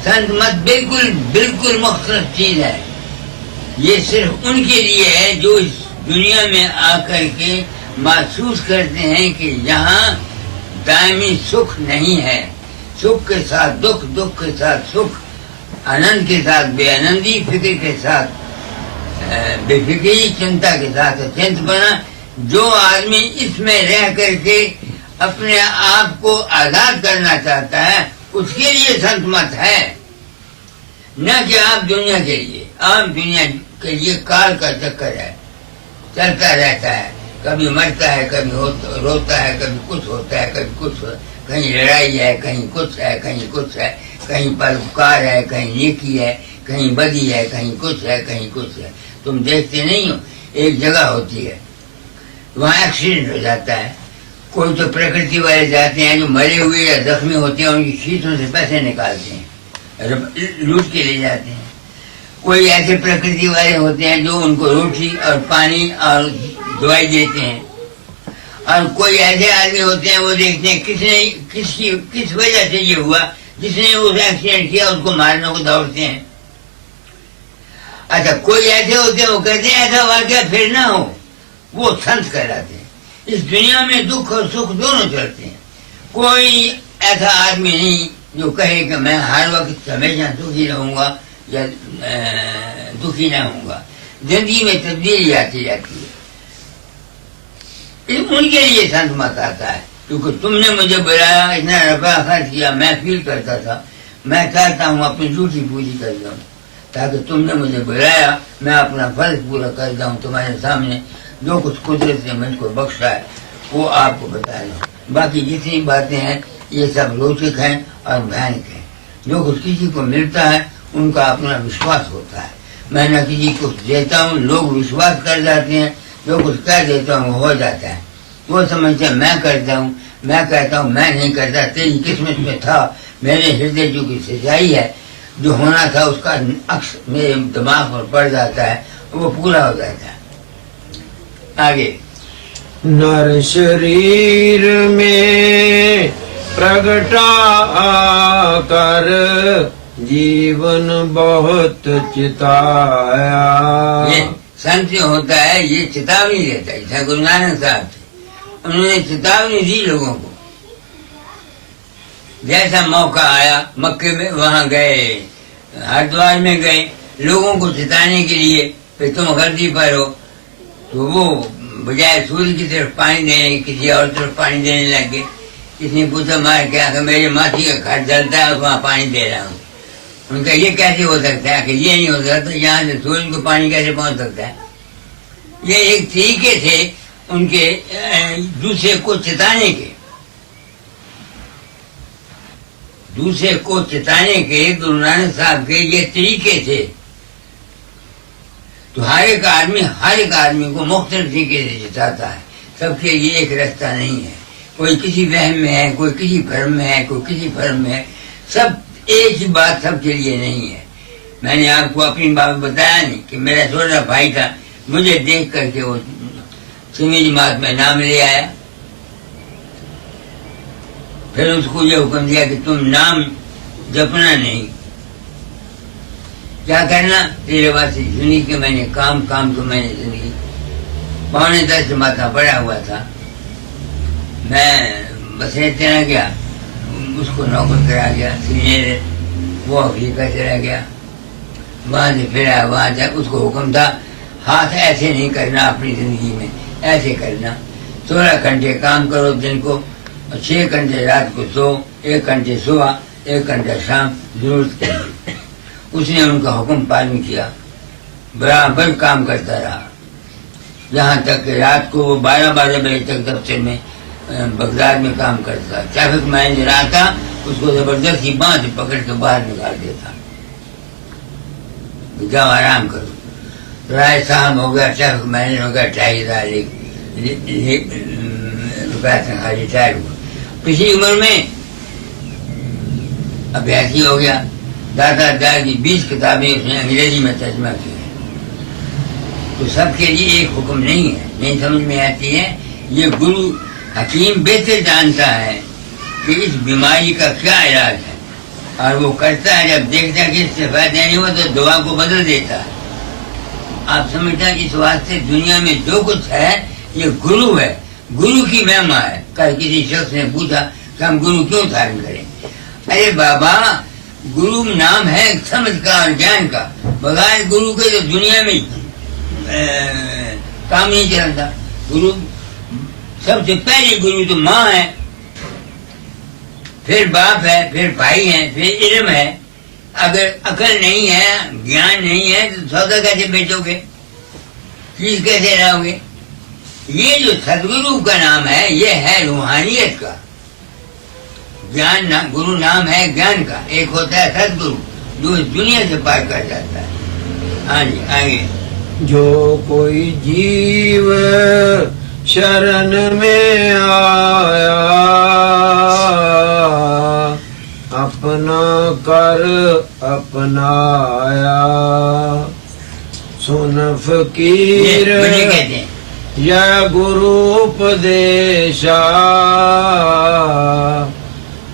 संत मत बिल्कुल बिल्कुल मुख्तलिफ चीज है। ये सिर्फ उनके लिए है जो इस दुनिया में आकर के महसूस करते हैं कि यहाँ दायमी सुख नहीं है। सुख के साथ दुख, दुख के साथ सुख, आनंद के साथ बेआनंदी, फिक्र के साथ बेफिक्री, चिंता के साथ अचिंत बना। जो आदमी इसमें रह करके अपने आप को आजाद करना चाहता है, उसके लिए संत मत है, न कि आप दुनिया के लिए। आम दुनिया के लिए काल का चक्कर है, चलता रहता है, कभी मरता है, कभी रोता है, कभी कुछ होता है, कभी कुछ कहीं लड़ाई है, कहीं कुछ है, कहीं कुछ है, कहीं परोपकार है, कहीं नेकी है, कहीं बदी है, कहीं कुछ है, कहीं कुछ है। तुम देखते नहीं हो, एक जगह होती है वहाँ एक्सीडेंट हो जाता है, कोई तो प्रकृति वाले जाते हैं जो मरे हुए या जख्मी होते हैं, उनकी खींचों से पैसे निकालते हैं, लूट के ले जाते हैं। कोई ऐसे प्रकृति वाले होते हैं जो उनको रोटी और पानी और दवाई देते हैं, और कोई ऐसे आदमी होते हैं वो देखते हैं किस वजह से ये हुआ, जिसने उस एक्सीडेंट किया उसको मारने को दौड़ते हैं। अच्छा, कोई ऐसे होते हैं वो कहते हैं ऐसा वाकया फिर ना हो, वो संत कहलाते हैं। इस दुनिया में दुख और सुख दोनों चलते हैं। कोई ऐसा आदमी नहीं जो कहे कि मैं हर वक्त हमेशा सुखी रहूंगा या दुखी ना होऊंगा। जिंदगी में तब्दीली आती जाती है, उनके लिए संत मत आता है। क्योंकि तुमने मुझे बुलाया, इतना रुपया खर्च किया, मैं फील करता था, मैं चाहता हूँ अपनी ड्यूटी पूरी कर जाऊँ, ताकि तुमने मुझे बुलाया, मैं अपना फर्ज पूरा कर जाऊँ। तुम्हारे सामने जो कुछ कुदरत ने मुझको बख्शा है वो आपको बता दूँ। बाकी जितनी बातें हैं ये सब रोचक हैं और भयानक हैं। जो कुछ किसी को मिलता है उनका अपना विश्वास होता है। मैं न किसी को देता हूँ, लोग विश्वास कर जाते हैं, जो कुछ कह देता हूँ हो जाता है। वो समझते हैं मैं करता हूँ, मैं कहता हूँ मैं नहीं करता, तेरी किस्मत में था, मेरे हृदय जो की सच्चाई है, जो होना था उसका अक्स मेरे दिमाग पर पड़ जाता है, वो पूरा हो जाता है। आगे, नर शरीर में प्रगटा कर जीवन बहुत चिताया। ये संत जो होता है ये चेतावनी देता है। जैसा गुरु नानक साहब थे, उन्होंने चेतावनी दी लोगों को। जैसा मौका आया मक्के में वहां गए, हरिद्वार में गए, लोगों को चेताने के लिए कि तुम गलती पर हो, तो वो बजाय सूर्य की तरफ पानी देने किसी और तरफ पानी देने लगे। किसी पूछा मार क्या कि मेरे माथी का घर जलता है, वहाँ पानी दे रहा हूँ। उनका ये कैसे हो सकता है कि ये नहीं हो सकता, यहाँ से सूर्य को पानी कैसे पहुंच सकता है। ये एक तरीके थे उनके दूसरे को चेताने के, दूसरे को चेताने के गुरु नानक साहब के ये तरीके थे। तो हर एक आदमी को मुख्तलिफ तरीके से चेताता है। सबके लिए एक रास्ता नहीं है। कोई किसी वहम में है, कोई किसी भ्रम में है, कोई किसी भ्रम में है। सब एक ही बात सबके लिए नहीं है। मैंने आपको अपनी बात बताया नहीं कि मेरा छोटा भाई था, मुझे देख करके वो सिमी जमात में नाम ले आया। फिर उसको ये हुक्म दिया कि तुम नाम जपना नहीं, क्या करना, तेरे वास्ते जिंदगी के मैंने काम तो मैंने जिंदगी 9:45 माथा पड़ा हुआ था। मैं बस चला गया, उसको नौकर करा गया, सीनियर वो अफ्रीका चला गया, वहां से फिर आया। वहां से उसको हुक्म था हाथ ऐसे नहीं करना, अपनी जिंदगी में ऐसे करना, 16 घंटे काम करो दिन को, 6 घंटे रात को सो, 1 घंटे सुबह, 1 घंटा शाम जरूरत के। उसने उनका हुक्म पालन किया, बराबर काम करता रहा, यहाँ तक कि रात को वो 12 बजे तक दफ्तर में बगदाद में काम करता। ट्रैफिक मैनेजर आता, उसको जबरदस्ती बांध पकड़ के बाहर निकाल देता, जाओ आराम करो। राय साहब हो गया, ट्रैफिक मैनेजर हो गया, 2,500 रुपया तनख्वाह रिटायर हुआ। पिछली उम्र में अभ्यासी हो गया। दादा की 20 किताबें उसने अंग्रेजी में तर्जमा की है। तो सबके लिए एक हुक्म नहीं है, नहीं समझ में आती है। ये गुरु हकीम बेहतर जानता है कि इस बीमारी का क्या इलाज है, और वो करता है। जब देखता है कि इससे फायदा नहीं हुआ तो दवा को बदल देता है। आप समझते हैं, इस वास्ते दुनिया में जो कुछ है ये गुरु है, गुरु की महिमा है। कल किसी शख्स ने पूछा कि हम गुरु क्यों धारण करें? अरे बाबा, गुरु नाम है समझ का और ज्ञान का, बगैर गुरु के तो दुनिया में काम नहीं चलता। गुरु सबसे पहले गुरु तो माँ है, फिर बाप है, फिर भाई है, फिर इल्म है। अगर अकल नहीं है, ज्ञान नहीं है तो सौदा कैसे बेचोगे, चीज कैसे लाओगे? ये जो सदगुरु का नाम है ये है रूहानियत का। ज्ञान गुरु नाम है ज्ञान का। एक होता है सदगुरु जो इस दुनिया से पार कर जाता है। हाँ जी, आगे। जो कोई जीव शरण में आया, अपना कर अपनाया, सुन फकीर कहते हैं यह गुरु उपदेशा,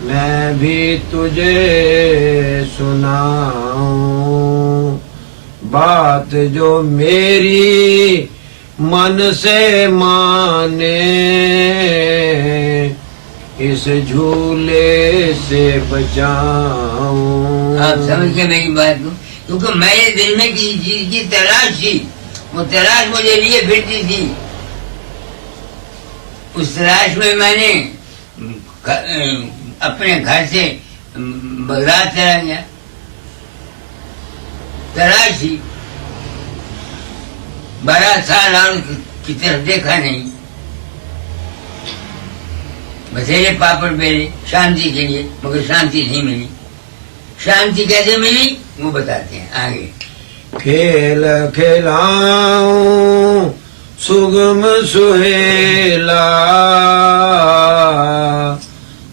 मैं भी तुझे सुनाऊं बात जो मेरी मन से माने, इस झूले से बचाऊं। आप समझ के मेरी बात को, क्योंकि मेरे दिल में किसी चीज की तलाश थी, वो तलाश मुझे लिए फिरती थी। उस तलाश में मैंने अपने घर से बगदाद चला गया, तलाश थी। 12 साल और की तरफ देखा नहीं, बथेरे पापड़ बेले शांति के लिए, मगर शांति नहीं मिली। शांति कैसे मिली वो बताते हैं आगे। खेल खिलाऊं सुगम सुहेला,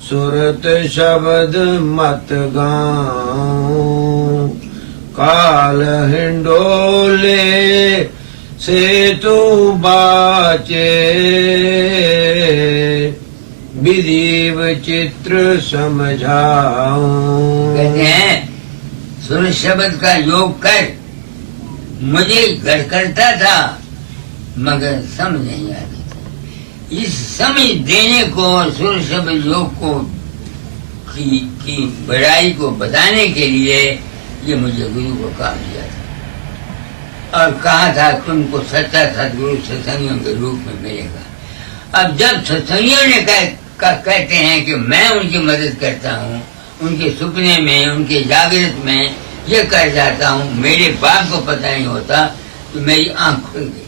सुरत शब्द मत गाऊं, काल हिंडोले से तू बाचे, विधिव चित्र समझाऊं। कहते हैं सुर शब्द का योग कर, मुझे घर करता था मगर समझ नहीं आती थी। इस समझ देने को, सुर शब्द योग को की बड़ाई को बताने के लिए ये मुझे गुरु को काम दिया था और कहा था तुमको सच्चा सदगुरु सत्संगियों के रूप में मिलेगा। अब जब सत्संगियों ने कहते हैं कि मैं उनकी मदद करता हूँ, उनके सुपने में, उनके जागृत में ये कर जाता हूँ, मेरे बाप को पता नहीं होता, तो मेरी आंख खुल गई।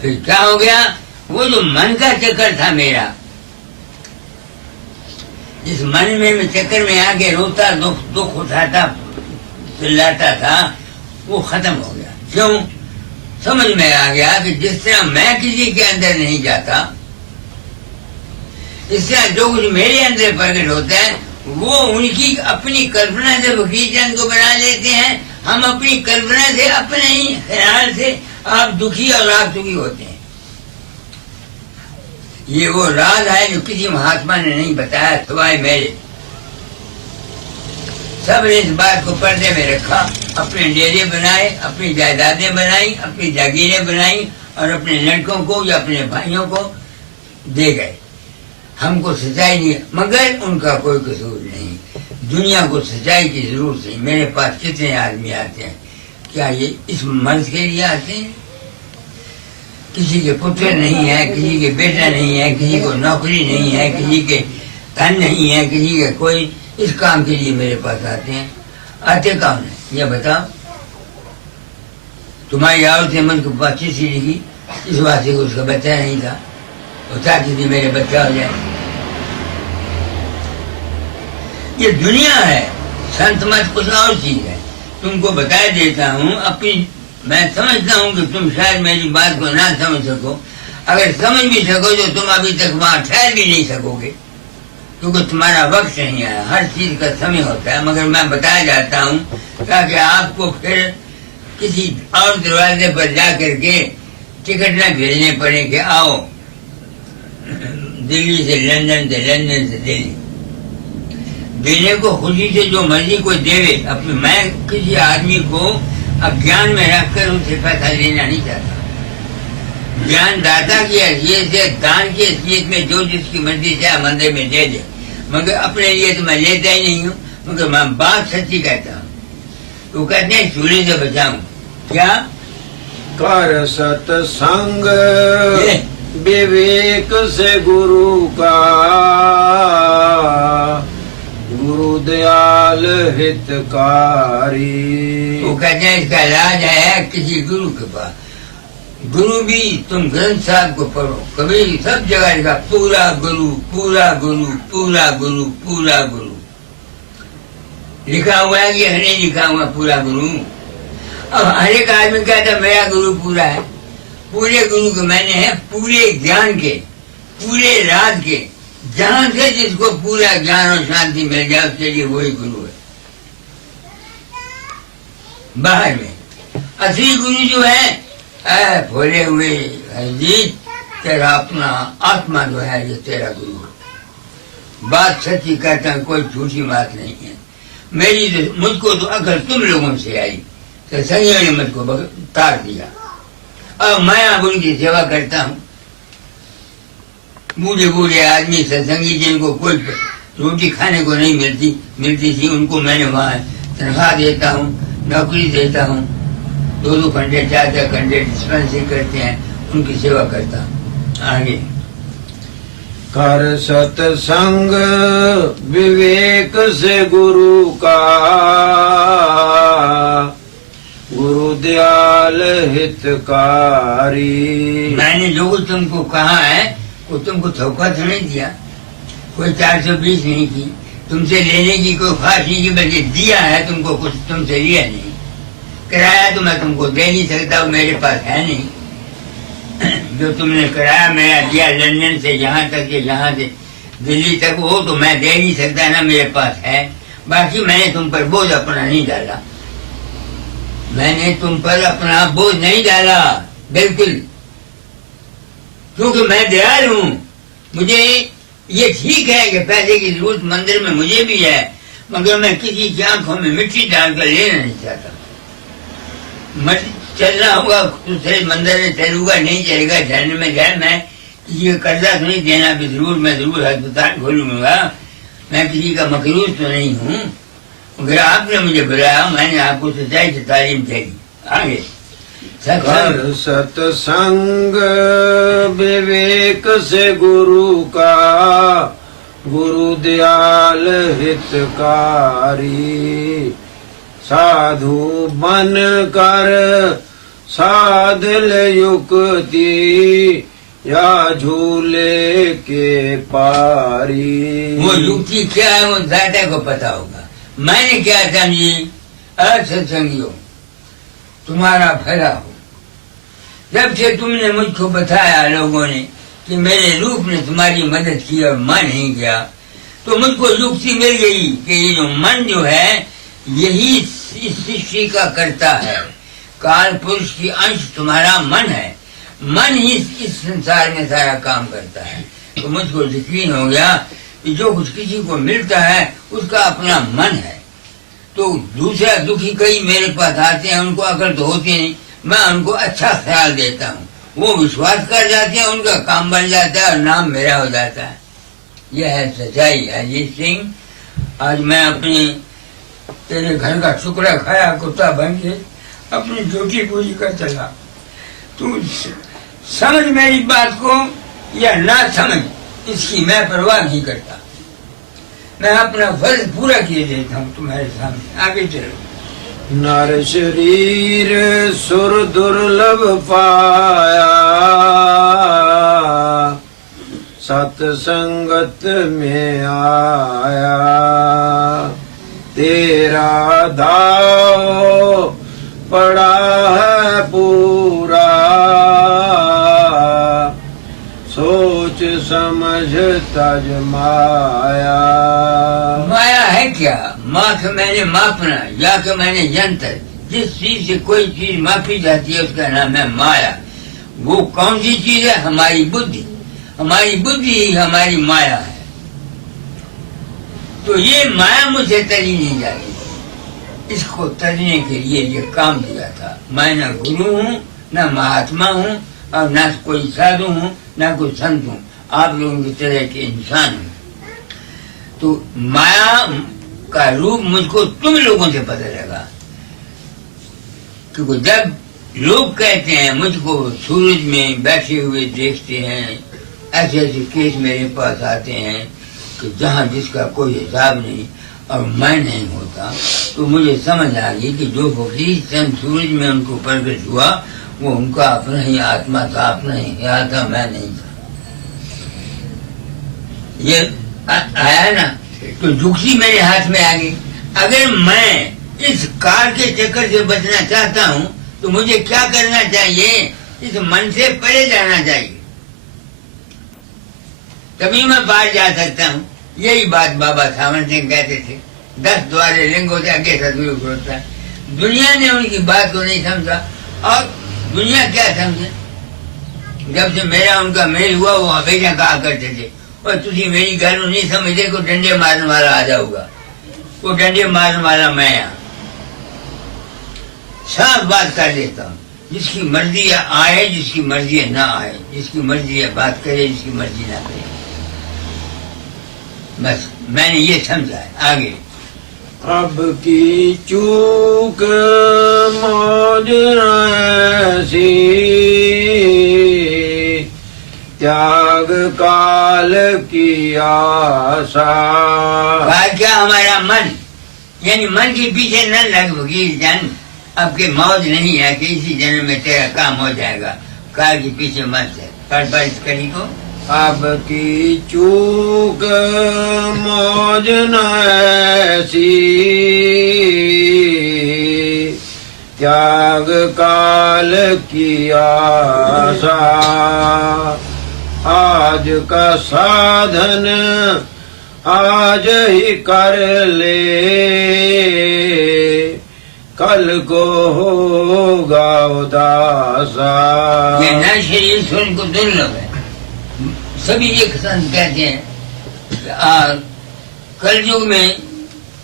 फिर क्या हो गया, वो जो मन का चक्कर था मेरा, जिस मन में मैं चक्कर में आके रोता, दुख उठाता, चिल्लाता था, वो खत्म हो गया। क्यों? समझ में आ गया कि जिस तरह मैं किसी के अंदर नहीं जाता, इस तरह जो कुछ मेरे अंदर प्रकट होता है वो उनकी अपनी कल्पना से फकीरचंद को बना लेते हैं। हम अपनी कल्पना से, अपने ही ख्याल से आप दुखी और आप सुखी होते हैं। ये वो राज है जो किसी महात्मा ने नहीं बताया सिवाय मेरे। सब ने इस बात को पर्दे में रखा, अपने डेरे बनाए, अपनी जायदादें बनाई, अपनी जागीरें बनाई और अपने लड़कों को या अपने भाइयों को दे गए। हमको सच्चाई नहीं, मगर उनका कोई कसूर नहीं। दुनिया को सच्चाई की जरूरत है। मेरे पास कितने आदमी आते हैं, क्या ये इस मर्ज के लिए आते हैं? किसी के पुत्र नहीं है, किसी के बेटा नहीं है, किसी को नौकरी नहीं है, किसी के धन नहीं है, किसी के कोई, इस काम के लिए मेरे पास आते हैं। आते कौन है ये बताओ? तुम्हारी आवत से मन को बातचीत सी लिखी, इस वास्ते को उसका बच्चा नहीं था, वो चाहती थी मेरे बच्चा हो जाए। ये दुनिया है, संत मत कुछ और चीज है। तुमको बता देता हूँ अपनी, मैं समझता हूँ कि तुम शायद मेरी बात को ना समझ सको। अगर समझ भी सको तो तुम अभी तक वहां ठहर भी नहीं सकोगे, क्योंकि तुम्हारा वक्त नहीं आया। हर चीज का समय होता है, मगर मैं बताया जाता हूँ ताकि आपको फिर किसी और दरवाजे पर जा करके टिकट न भेजने पड़े कि आओ दिल्ली से लंदन से, लंदन से दिल्ली। देने को खुशी से जो मर्जी कोई देवे। अपने मैं किसी आदमी को अज्ञान में रखकर उनसे पैसा लेना नहीं चाहता। ज्ञान दाता की हैसियत से, दान की हैसियत में जो जिसकी मर्जी से मंदिर में दे दे, मगर अपने लिए तो मैं लेता ही नहीं हूँ। मगर मैं बात सच्ची कहता हूँ। तो कहते हैं चूल्हे से बचाऊं क्या? कर सत्संग विवेक से गुरु का, गुरु दयाल हितकारी। वो कहते हैं इसका इलाज है किसी गुरु के पास। गुरु भी तुम ग्रंथ साहब को पढ़ो, कभी सब जगह लिखा पूरा गुरु, पूरा गुरु, पूरा गुरु, पूरा गुरु लिखा हुआ है कि नहीं लिखा हुआ पूरा गुरु? अब हर एक आदमी कहता मेरा गुरु पूरा है। पूरे गुरु के मैंने है पूरे ज्ञान के, पूरे राज के, जहां से जिसको पूरा ज्ञान और शांति मिल जाए उसके लिए वही गुरु है। बाहर में असली गुरु जो है भोले हुए जी, तेरा अपना आत्मा जो है ये तेरा गुरु है। बात सच्ची कहता हूं, कोई झूठी बात नहीं है। मेरी मुझको तो अगर तुम लोगों से आई तो संजय ने मुझको तार दिया। अब मैं अब उनकी सेवा करता हूँ। बूढ़े बूढ़े आदमी सत्संगी जिनको कोई रोटी खाने को नहीं मिलती थी, उनको मैंने वहाँ तनख्वाह देता हूँ, नौकरी देता हूँ। 2-2 घंटे 4-4 घंटे डिस्पेंसरी करते हैं, उनकी सेवा करता हूँ। आगे कर सत्संग विवेक से गुरु का, गुरु दयाल हितकारी। मैंने जो कुछ तुमको कहा है वो तुमको धोखा तो नहीं दिया, कोई 420 नहीं की, तुमसे लेने की कोई ख्वाहिश नहीं की, बल्कि दिया है तुमको, कुछ तुमसे लिया नहीं। किराया तो मैं तुमको दे नहीं सकता, मेरे पास है नहीं। जो तुमने किराया मेरा दिया लंदन से यहाँ तक, यहाँ से दिल्ली तक, वो तो मैं दे नहीं सकता ना, मेरे पास है। बाकी मैंने तुम पर बोझ अपना नहीं डाला, मैंने तुम पर अपना बोझ नहीं डाला बिल्कुल, क्योंकि मैं दयालु हूँ। मुझे ये ठीक है कि पैसे की जरूरत मंदिर में मुझे भी है, मगर मैं किसी की आंखों में मिट्टी डालकर लेना नहीं चाहता। चलना होगा दूसरे मंदिर में चलूंगा, नहीं चलेगा झरने में जाए, मैं किसी का कर्जा तो नहीं देना भी जरूर, मैं जरूर अस्पताल खोलूंगा। मैं किसी का मकरूज तो नहीं हूँ, मगर आपने मुझे बुलाया, मैंने आपको सच्चाई से तालीम दी। आगे कर सत्संग विवेक से गुरु का, गुरु दयाल हितकारी। साधु बन कर साधल युक्ति, या झूले के पारी। वो युक्ति क्या है वो दाता को पता होगा। मैंने क्या समझी, सत्संगियों तुम्हारा भला हो। जब से तुमने मुझको बताया लोगों ने कि मेरे रूप ने तुम्हारी मदद की और मन नहीं किया, तो मुझको युक्ति मिल गई कि ये जो मन जो है यही इस सृष्टि का करता है। काल पुरुष की अंश तुम्हारा मन है, मन ही इस संसार में सारा काम करता है। तो मुझको यकीन हो गया कि जो कुछ किसी को मिलता है उसका अपना मन है। तो दूसरा दुखी कई मेरे पास आते हैं, उनको अकल तो होती नहीं, मैं उनको अच्छा ख्याल देता हूँ, वो विश्वास कर जाते हैं, उनका काम बन जाता है और नाम मेरा हो जाता है। यह है सच्चाई। अजीत सिंह, आज मैं अपनी तेरे घर का शुक्र खाया कुत्ता बन के अपनी ड्यूटी पूरी कर चला। तू समझ मेरी बात को या ना समझ, इसकी मैं परवाह नहीं करता। मैं अपना फर्ज पूरा किए देता हूँ तुम्हारे सामने। आगे चलो। नर शरीर सुर दुर्लभ पाया, सत्संगत में आया। तेरा दाव पड़ा है पूरा, सोच समझ तज माया। माया है क्या? माँ के मैंने मापना या के मैंने यंत्र। जिस चीज से कोई चीज मापी जाती है उसका नाम है माया। वो कौन सी चीज है? हमारी बुद्धि। हमारी बुद्धि ही हमारी माया है। तो ये माया मुझे तली नहीं जाती। इसको तरने के लिए ये काम किया था। मैं न गुरु हूँ, न महात्मा हूँ, और न कोई साधु हूँ, न कोई संत हूँ, आप लोगों की तरह के इंसान हूँ। तो माया का रूप मुझको तुम लोगों से पता लगा, क्योंकि जब लोग कहते हैं मुझको सूरज में बैठे हुए देखते हैं, ऐसे ऐसे केस मेरे पास आते हैं कि जहाँ जिसका कोई हिसाब नहीं और मैं नहीं होता, तो मुझे समझ आ गई कि जो फकीर चंद सूरज में उनको प्रकट हुआ वो उनका अपना ही आत्मा था, अपना ही ख्याल था, मैं नहीं था। ये आया ना, तो जुक्ति मेरे हाथ में आ गई। अगर मैं इस कार के चक्कर से बचना चाहता हूँ तो मुझे क्या करना चाहिए? इस मन से परे जाना चाहिए, तभी मैं पार जा सकता हूँ। यही बात बाबा सावन सिंह कहते थे, 10 द्वारे लिंग होते आगे सदगुरु होता है। दुनिया ने उनकी बात को नहीं समझा, और दुनिया क्या समझे? जब से मेरा उनका मेल हुआ वो हमेशा कहा करते थे, और तुझी मेरी गल नहीं समझते को डंडे मारने वाला आ जाऊगा। वो डंडे मारने वाला मैं यहाँ साफ बात कर देता हूँ। जिसकी मर्जी है आए, जिसकी मर्जी है ना आए, जिसकी मर्जी है बात करे, जिसकी मर्जी ना करे। बस मैंने ये समझा है। आगे अब की चूक मौज ऐसी, त्याग काल की आशा। क्या हमारा मन, यानी मन के पीछे न लग वकील जान, अब के मौज नहीं है कि इसी जन्म में तेरा काम हो जाएगा। काल के पीछे मत है। पढ़ इस कड़ी को। अब की चूक मौज न ऐसी, त्याग काल की आशा। आज का साधन आज ही कर ले, कल को होगा उदासा। ये न शरीर सुन को दुर्लभ है। सभी एक संत कहते हैं कलयुग में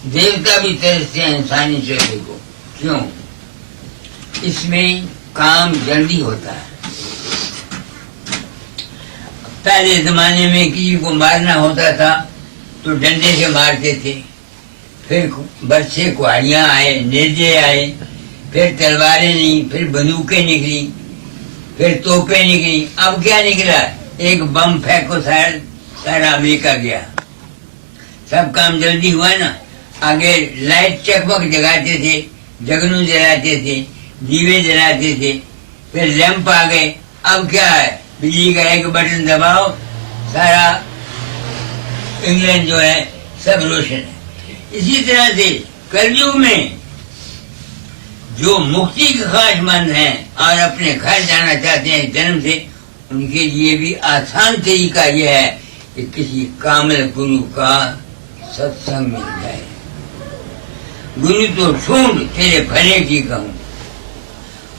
देवता भी तरसते हैं इंसानी चेहरे को। क्यों? इसमें काम जल्दी होता है। पहले जमाने में किसी को मारना होता था तो डंडे से मारते थे, फिर बरछे कुहाड़ियां आए, नेजे आए, फिर तलवारें नहीं, फिर बंदूकें निकली, फिर तोपें निकली। अब क्या निकला? एक बम फेंको सारा अमेरिका गया। सब काम जल्दी हुआ ना। आगे लाइट चकमक जगाते थे, जगनू जलाते थे, दीवे जलाते थे, फिर लैंप आ गए। अब क्या है? बिजली का एक बटन दबाओ, सारा इंग्लैंड जो है सब रोशन है। इसी तरह से कलयुग में जो मुक्ति के ख्वाहिशमंद हैं और अपने घर जाना चाहते हैं जन्म से, उनके लिए भी आसान तरीका यह है कि किसी कामिल गुरु का सत्संग मिल जाए। गुरु तो ढूंढ तेरे भले की कहूँ,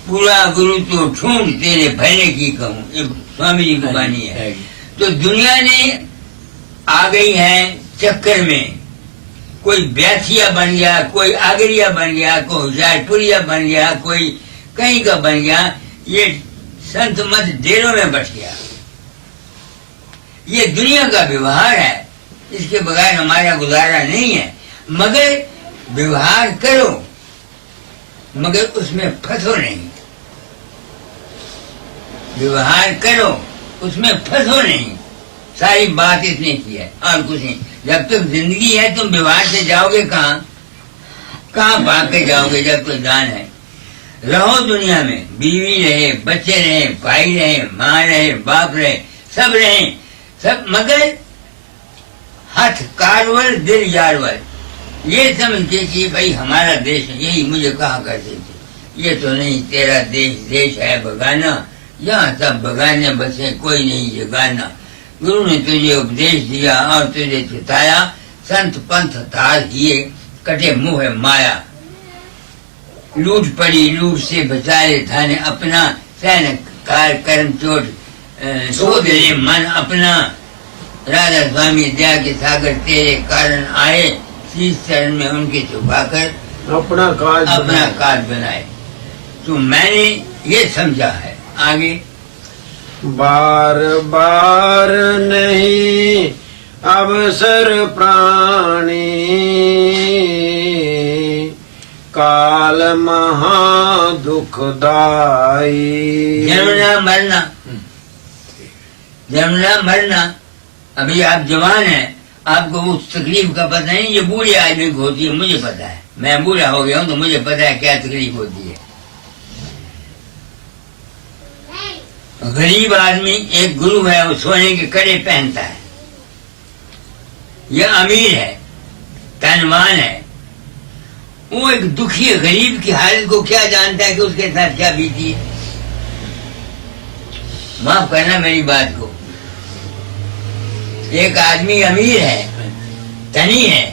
पूरा गुरु तो ढूंढ तेरे भले की कहूँ। एक स्वामी जी की वाणी है। तो दुनिया ने आ गई है चक्कर में। कोई ब्यासिया बन गया, कोई आगरिया बन गया, कोई हुशियारपुरिया बन गया, कोई कहीं का बन गया। ये संत मत डेरों में बच गया। ये दुनिया का व्यवहार है, इसके बगैर हमारा गुजारा नहीं है। मगर व्यवहार करो, मगर उसमें फंसो नहीं। व्यवहार करो, उसमें फंसो नहीं। सारी बात इसने की है और कुछ नहीं। जब तक जिंदगी है तुम व्यवहार से जाओगे कहाँ? कहाँ भाग के जाओगे जब तक जान है? रहो दुनिया में, बीवी रहे, बच्चे रहे, भाई रहे, माँ रहे, बाप रहे, सब रहे, सब, मगर हाथ कारवल दिल यारवल। ये समझ के कि भाई हमारा देश है, यही मुझे कहा करते थे। ये तो नहीं, तेरा देश है बगाना, यहाँ सब बगाने बसे, कोई नहीं जगाना। गुरु ने तुझे उपदेश दिया और तुझे चिताया, संत पंथ तार किए, कटे मुँह माया। लूट पड़ी, लूट से बचाए थाने अपना, सैन कार कर्म चोट शोध ले मन अपना। राधा स्वामी दया के सागर तेरे कारण आए, शीश चरण में उनके छुपाकर अपना काज अपना काज बनाए। तो मैंने ये समझा है। आगे बार बार नहीं अवसर प्राणी, काल महा दुखदाई। जन्मना मरना, जन्मना मरना। अभी आप जवान हैं, आपको उस तकलीफ का पता नहीं, ये बूढ़े आदमी को होती है। मुझे पता है, मैं बूढ़ा हो गया हूं तो मुझे पता है क्या तकलीफ होती है। गरीब आदमी, एक गुरु है, वो सोने के कड़े पहनता है। यह अमीर है, धनवान है। वो एक दुखी गरीब की हालत को क्या जानता है कि उसके साथ क्या बीती है। माफ करना मेरी बात को। एक आदमी अमीर है, धनी है,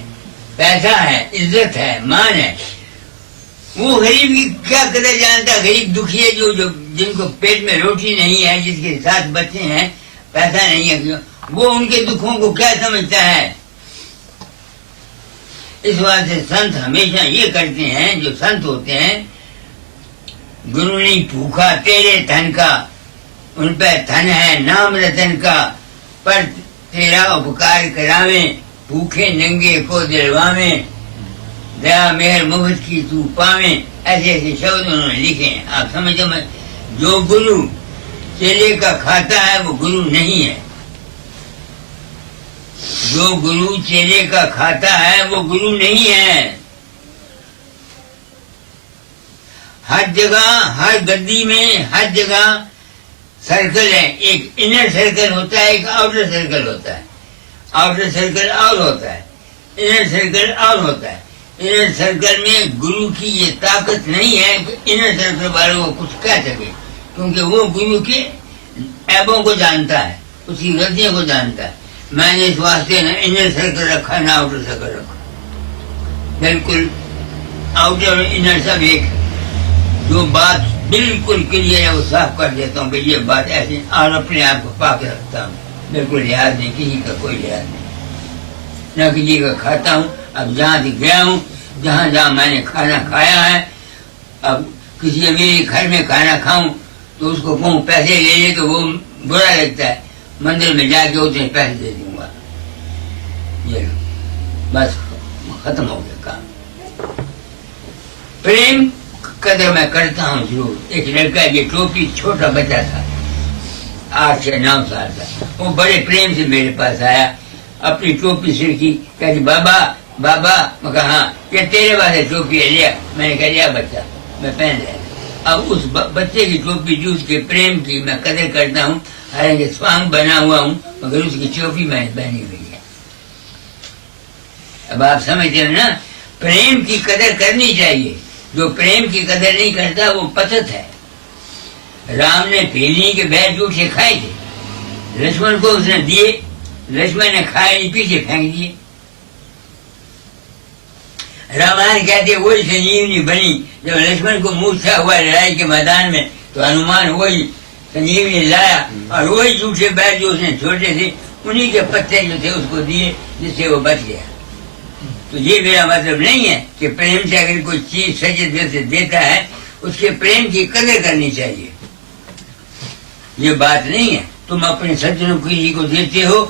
पैसा है, इज्जत है, मान है। वो गरीब की क्या कदर जानता है। गरीब दुखी है, जो जिनको पेट में रोटी नहीं है, जिसके साथ बच्चे हैं, पैसा नहीं है, वो उनके दुखों को क्या समझता है। इस बात से संत हमेशा ये करते हैं, जो संत होते हैं, गुरु नहीं भूखा तेरे धन का, उन पे धन है नाम रतन का, पर तेरा उपकार करावे, भूखे नंगे को दिलवावे, दया मेहर मुफ्त की तू पावे। ऐसे ऐसे शब्द उन्होंने लिखे हैं। आप समझो, जो गुरु चेले का खाता है वो गुरु नहीं है। जो गुरु चेले का खाता है वो गुरु नहीं है। हर जगह, हर गद्दी में, हर जगह सर्कल है। एक इनर सर्कल होता है, एक आउटर सर्कल होता है। आउटर सर्कल और होता है, इनर सर्कल और होता है। इनर सर्कल में गुरु की ये ताकत नहीं है कि इनर सर्कल वालों को कुछ कह सके, क्योंकि वो गुरु के ऐबों को जानता है, उसकी गलतियों को जानता है। मैंने इस वास्ते ना इनर सर्कल रखा, ना आउटर सर्कल रखा। बिल्कुल आउटर और इनर सब एक। जो बात बिल्कुल क्लियर है वो साफ कर देता हूँ कि ये बात ऐसी, और अपने आप को पाक रखता हूँ। बिल्कुल लिहाज नहीं, किसी का कोई लिहाज नहीं, न किसी का खाता हूँ। अब जहाँ से गया हूँ, जहाँ जहाँ मैंने खाना खाया है, अब किसी अमीर घर में खाना खाऊं तो उसको कहूँ पैसे ले ले तो वो बुरा लगता है। मंदिर में जाके उतने पैसे दे दूंगा, ये बस खत्म हो गया काम। प्रेम कदर मैं करता हूँ जरूर। एक लड़का, ये टोपी, छोटा बच्चा था, 8 से 9 साल का, वो बड़े प्रेम से मेरे पास आया, अपनी टोपी सिरकी, कहती बाबा बाबा। मैं कहा हाँ, ये तेरे वाले टोपी है, लिया। मैंने कह लिया बच्चा, मैं पहन लिया। अब उस बच्चे की टोपी जो उसके प्रेम की मैं कदर करता हूँ, हालांकि स्वांग बना हुआ हूँ, मगर उसकी टोपी मैंने पहनी हुई है। अब आप समझते हो ना, प्रेम की कदर करनी चाहिए। जो प्रेम की कदर नहीं करता वो पतित है। राम ने भेलनी के बैर जूठे खाए थे, लक्ष्मण को उसने दिए, लक्ष्मण ने खाए नहीं, पीछे फेंक दिए। रामायण कहते वही संजीवनी बनी जब लक्ष्मण को मूर्छा हुआ लड़ाई के मैदान में, तो हनुमान वही संजीवनी लाया और वही जूठे बैर जो उसने छोटे थे, उन्हीं के पत्ते जो थे उसको दिए, जिससे वो बच गया। तो ये मेरा मतलब नहीं है कि प्रेम से अगर कोई चीज सजे से देता है उसके प्रेम की कदर करनी चाहिए, ये बात नहीं है। तुम अपने सज्जनों किसी को देते हो,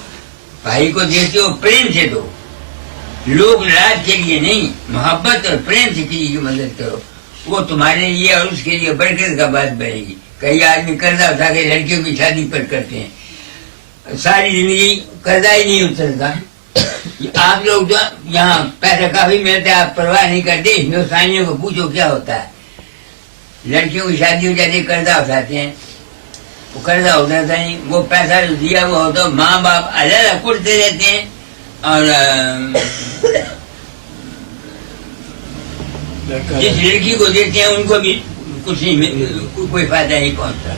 भाई को देते हो, प्रेम से दो, लोग राज के लिए नहीं, मोहब्बत और प्रेम से किसी की मदद करो, वो तुम्हारे लिए और उसके लिए बरकत का बात बढ़ेगी। कई आदमी कर्जा उठा के लड़कियों की शादी पर करते हैं, सारी जिंदगी कर्जा ही नहीं उतरता। आप लोग जो यहाँ पैसा काफी मिलता है, आप परवाह नहीं करते। हिंदुस्तानियों को पूछो क्या होता है, लड़कियों की शादी हो जाती है, कर्जा उठाते हैं, वो कर्जा होता नहीं, वो पैसा जो दिया वो होता, माँ बाप अलग कुटते रहते हैं और जिस लड़की को देते हैं उनको भी कुछ नहीं, कोई फायदा नहीं पहुंचता।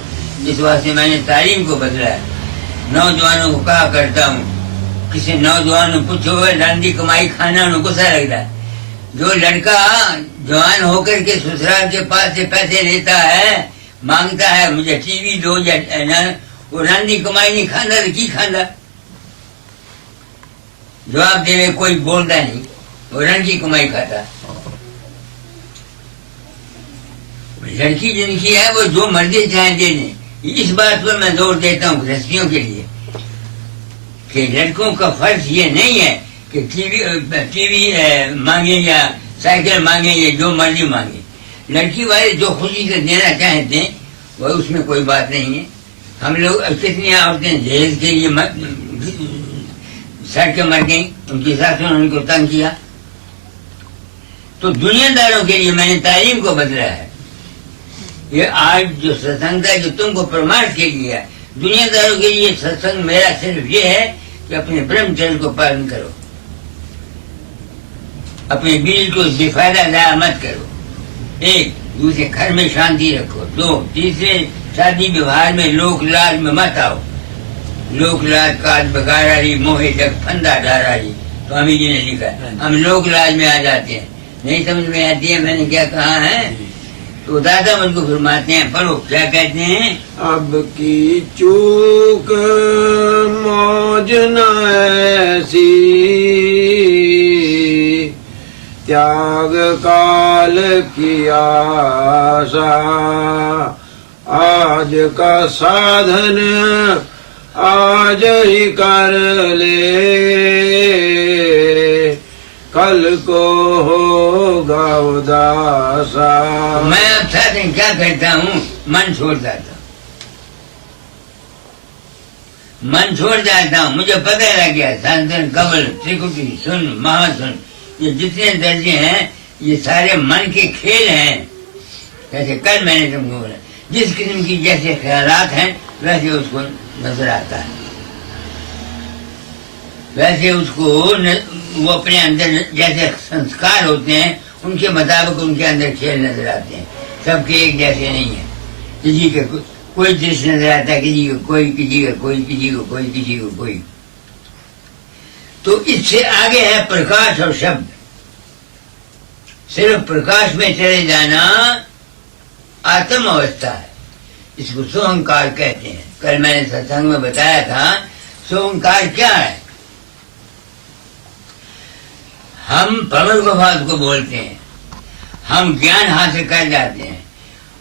इस वास्ते मैंने तालीम को बदला है। नौजवानों को कहा करता हूँ, किसी नौजवान को पूछो रंडी कमाई खाना उन्हें गुस्सा लगता है। जो लड़का जवान होकर के ससुराल के पास से पैसे लेता है, मांगता है मुझे टीवी दो या वो रंडी कमाई नहीं खाना तो की खाना, जवाब देने कोई बोलता नहीं, वो रंडी कमाई खाता। लड़की जिनकी है वो जो मर्जी चाहे दे दें। इस बात पर मैं जोर देता हूँ गृहस्थियों के लिए कि लड़कों का फर्ज ये नहीं है कि टीवी मांगे या साइकिल मांगे या जो मर्जी मांगे। लड़की वाले जो खुशी से देना चाहते हैं वो उसमें कोई बात नहीं है। हम लोग कितनी औरतें दहेज के लिए सड़ के मर गई, उनकी सासों ने उनको तंग किया। तो दुनियादारों के लिए मैंने तालीम को बदला है। ये आज जो सत्संग है जो तुमको प्रमाण के लिए है, दुनियादारों के लिए सत्संग मेरा सिर्फ ये है कि अपने ब्रह्मचर्य को पालन करो, अपने बीज को बेफायदा जाया मत करो, एक दूसरे घर में शांति रखो, दो तीसरे शादी विवाह में लोक लाज में मत आओ। लोक लाज काज बगाड़ा रही मोहे जग फंदा डारा रही, स्वामी जी ने लिखा है। हम लोक लाज में आ जाते हैं, नहीं समझ में आती है मैंने क्या कहा है। तो दादा मुझको फरमाते हैं, पढ़ो क्या कहते हैं। अब की चूक मौज न ऐसी, त्याग काल की आशा, आज का साधन आज ही कर ले, कल को होगा उदासा। मैं अब साथ क्या कहता हूँ, मन छोड़ जाता हूँ, मन छोड़ जाता हूँ। मुझे पता लग गया संतन कबल त्रिकुटी सुन महासुन ये जितने दर्जे हैं ये सारे मन के खेल हैं। जैसे कल मैंने तुमको बोला, जिस किस्म की जैसे ख्यालात हैं वैसे उसको नजर आता है, वैसे उसको वो अपने अंदर जैसे संस्कार होते हैं उनके मुताबिक उनके अंदर खेल नजर आते हैं। सबके एक जैसे नहीं है, किसी के कोई दृश्य नजर आता है, किसी को कोई, किसी का कोई, किसी को कोई, किसी को कोई। तो इससे आगे है प्रकाश और शब्द। सिर्फ प्रकाश में चले जाना आत्म अवस्था है, इसको सोहंकार कहते हैं। कल मैंने सत्संग में बताया था सोहंकार क्या है। हम पवन गुफात को बोलते हैं, हम ज्ञान हासिल कर जाते हैं,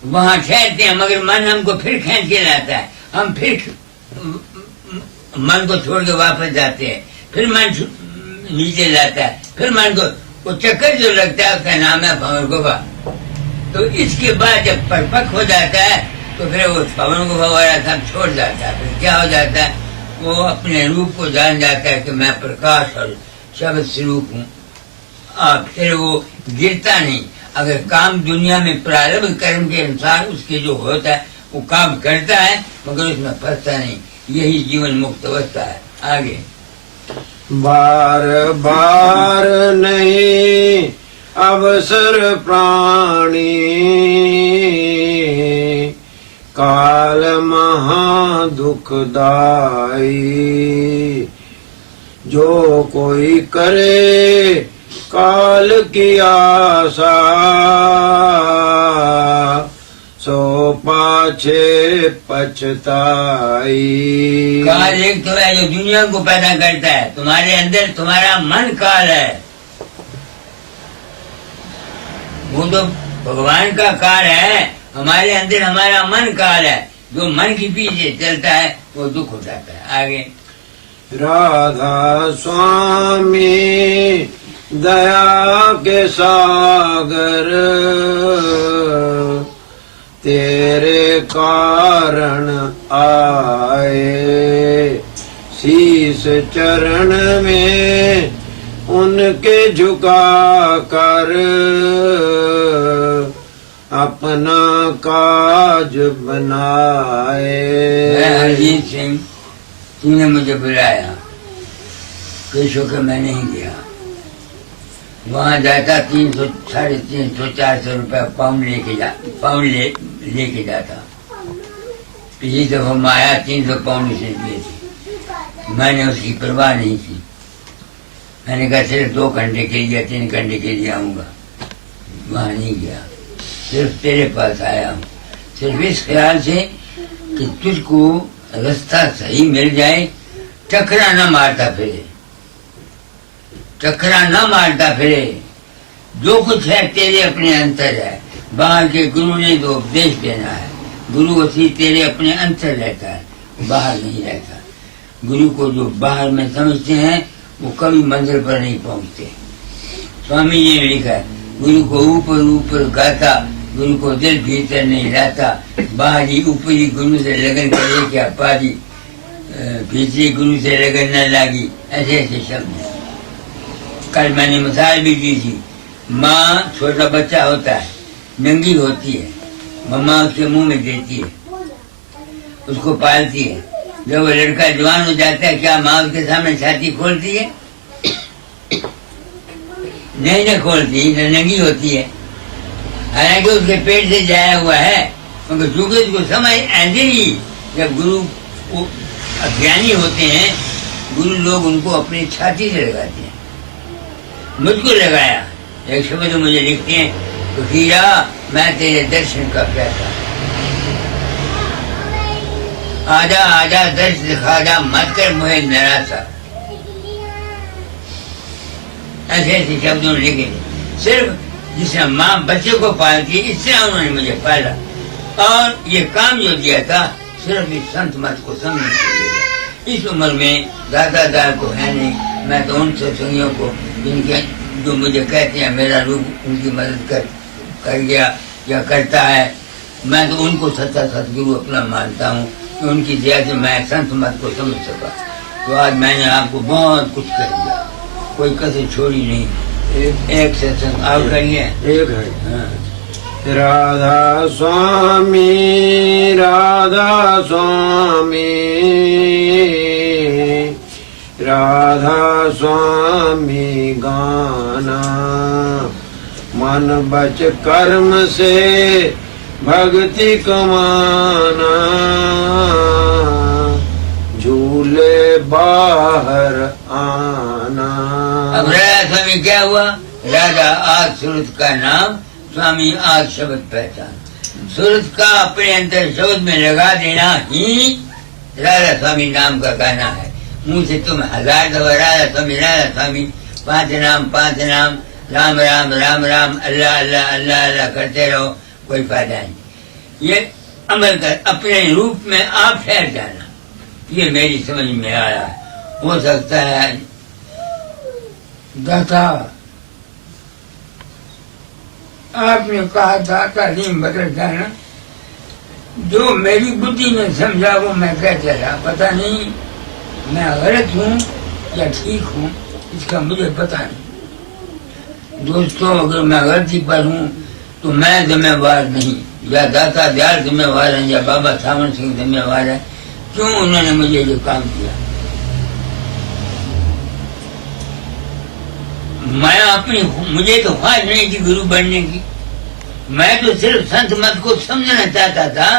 वहां ठहरते हैं, मगर मन हमको फिर खींच के लाता है। हम फिर मन को छोड़ के वापस जाते हैं, फिर मन नीचे लाता है, फिर मन को वो चक्कर जो लगता है उसका नाम है पवन गुफा। तो इसके बाद जब परिपक्व हो जाता है तो फिर वो पवन गुफा वाला सब छोड़ जाता है। फिर क्या हो जाता है, वो अपने रूप को जान जाता है कि मैं प्रकाश और शब्द स्वरूप हूँ। फिर वो गिरता नहीं। अगर काम दुनिया में प्रारंभ कर्म के अनुसार उसके जो होता है वो काम करता है, मगर उसमें फंसता नहीं। यही जीवन मुक्त अवस्था है। आगे बार बार नहीं अवसर प्राणी, काल महा दुखदाई, जो कोई करे काल की आशा, सो पाछे पछताई। काल एक तो है जो दुनिया को पैदा करता है, तुम्हारे अंदर तुम्हारा मन काल है, वो तो भगवान का काल है। हमारे अंदर हमारा मन काल है, जो मन के पीछे चलता है वो दुख हो जाता है। आगे राधा स्वामी दया के सागर, तेरे कारण आए, शीस चरण में उनके झुका कर, अपना काज बनाए। हरजीत सिंह, तूने मुझे बुलाया, केशव के मैं नहीं गया। वहां जाता 300, 350, 400 रुपया पाउंड लेके जाता। पिछली दफा मैं आया 300 पाउंड से दिए थे, मैंने उसकी परवाह नहीं की। मैंने कहा सिर्फ 2 घंटे के लिए 3 घंटे के लिए आऊंगा। वहां नहीं गया, सिर्फ तेरे पास आया हूँ, सिर्फ इस ख्याल से कि तुझको रास्ता सही मिल जाए, टकरा न मारता फिरे, टकरा न मारता फिरे। जो कुछ है तेरे अपने अंतर है, बाहर के गुरु ने तो उपदेश देना है। गुरु उसी तेरे अपने अंतर रहता है, बाहर नहीं रहता। गुरु को जो बाहर में समझते हैं वो कभी मंजिल पर नहीं पहुंचते। स्वामी जी ने लिखा है, गुरु को ऊपर ऊपर गाता, गुरु को दिल भीतर नहीं रहता। बाहरी ऊपरी गुरु से लगन करे क्या पारी, भीतरी गुरु से लगन न लागी, ऐसे ऐसे शब्द हैं। कल मैंने मिसाल भी दी थी। माँ छोटा बच्चा होता है, नंगी होती है, मम्मा उसके मुंह में देती है, उसको पालती है। जब वो लड़का जवान हो जाता है, क्या माँ उसके सामने छाती खोलती है? नहीं न खोलती, न नंगी होती है। हालांकि उसके पेट से जाया हुआ है, मगर चूंकि उसको समझ ऐसे ही जब गुरु अज्ञानी होते हैं, गुरु लोग उनको अपनी छाती से लगाते हैं। मुझको लगाया, एक शब्द मुझे लिखते हैं, तो हीरा मैं तेरे दर्शन का प्यासा, आजा आजा दर्श दिखा जा, मत कर मुझे निराशा। ऐसे ऐसे शब्दों ने लिखे। सिर्फ जिसने माँ बच्चे को पालती है, इससे उन्होंने मुझे पाला। और ये काम जो दिया था सिर्फ इस संत मत को समझने के लिए। इस उम्र में दादा को है नहीं। मैं तो उन सत्संगियों को जिनके जो मुझे कहते हैं मेरा रूप उनकी मदद कर गया या करता है, मैं तो उनको सच्चा सतगुरु अपना मानता हूँ कि उनकी दया से मैं संत मत को समझ सका। तो आज मैंने आपको बहुत कुछ कह दिया, कोई कसर छोड़ी नहीं। एक सत्संग और करिए। एक है। हाँ। राधा स्वामी राधा स्वामी राधा स्वामी गाना, मन बच कर्म से भक्ति कमाना, झूले बाहर आना। अब राधा स्वामी क्या हुआ? राधा आज सूरत का नाम, स्वामी आज शब्द पहचान। सूरत का अपने अंदर शब्द में लगा देना ही राधा स्वामी नाम का गाना है। मुंह से तुम 1000 दफा राधा स्वामी 5 नाम राम राम राम राम अल्लाह अल्लाह अल्लाह अल्लाह करते रहो, कोई फायदा नहीं। ये अमल कर, अपने रूप में आप ठहर जाना, ये मेरी समझ में आया। हो सकता है दाता आपने कहा था तालीम बदल जाना, जो मेरी बुद्धि ने समझा वो मैं कह चला। पता नहीं मैं गलत हूँ या ठीक हूँ, इसका मुझे पता नहीं। दोस्तों, अगर मैं गलती पर हूँ तो मैं जिम्मेवार नहीं, या दाता दयाल जिम्मेवार है, या बाबा सावन सिंह जिम्मेवार है। क्यों उन्होंने मुझे ये काम किया? मैं अपनी, मुझे तो ख्वाहिश नहीं थी गुरु बनने की। मैं तो सिर्फ संत मत को समझना चाहता था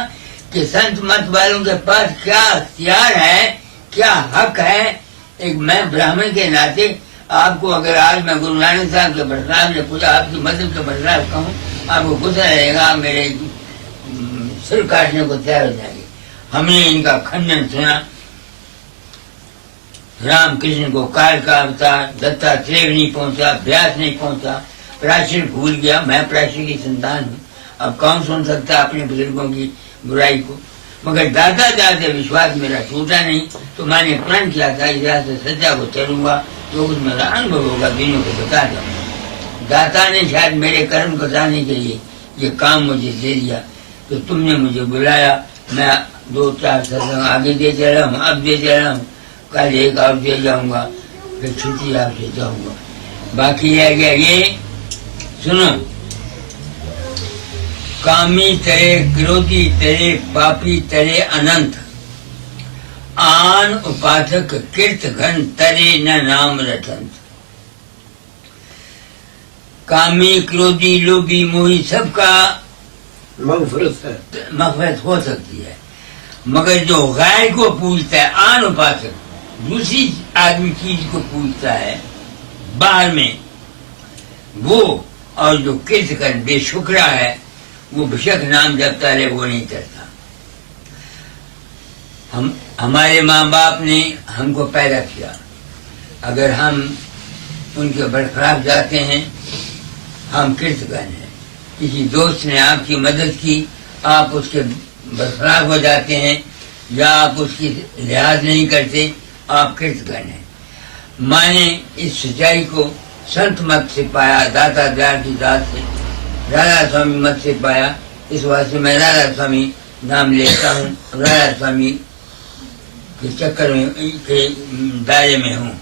कि संत मत वालों के पास क्या अख्तियार है, क्या हक है। एक मैं ब्राह्मण के नाते आपको, अगर आज मैं गुरु नानक साहब के बरसात में पूछा, आपकी मदद के बरसात कहूँ, आपको गुस्सा रहेगा, मेरे सिर काटने को तैयार हो जाएंगे। हमने इनका खंडन सुना। रामकृष्ण को काल का अवतार, दत्तात्रेय नहीं पहुंचा, व्यास नहीं पहुंचा, प्राचीन भूल गया। मैं प्राचीन की संतान हूँ, अब कौन सुन सकता अपने बुजुर्गों की बुराई को। मगर दादा दादा विश्वास मेरा टूटा नहीं, तो मैंने प्रण किया था इस से सच्चा को चलूंगा, जो कुछ मेरा अनुभव होगा दिनों को बता दूंगा। दाता ने शायद मेरे कर्म बताने के लिए ये काम मुझे दे दिया। तो तुमने मुझे बुलाया, मैं 2-4 सत्संग आगे दे चला हूँ, अब दे चला हूँ, कल एक और दे जाऊंगा, फिर छुट्टी आपसे जाऊंगा। बाकी रह गया ये, सुनो। कामी तरे, क्रोधी तरे, पापी तरे अनंत, आन उपासक कीर्त घन तरे न नाम रटंत। कामी, क्रोधी, लोभी, मोही सबका मग़फ़िरत हो सकती है, मगर जो गैर को पूजता है, आन उपासक दूसरी आदमी चीज को पूजता है बाहर में, वो, और जो कीर्त कर बेशुक्रा है, वो बेशक नाम जपता रहे, वो नहीं करता। हमारे माँ बाप ने हमको पैदा किया, अगर हम उनके बरखलाफ जाते हैं, हम कीर्तगन हैं। किसी दोस्त ने आपकी मदद की, आप उसके बरखलाफ हो जाते हैं या आप उसकी लिहाज नहीं करते, आप कृतघ्न हैं। मैंने इस सच्चाई को संत मत से पाया, दाता दयाल की दात से, राधा स्वामी मत से पाया। इस वास्ते मैं राधा स्वामी नाम लेता हूँ, राधा स्वामी के चक्कर में के दायरे में हूँ।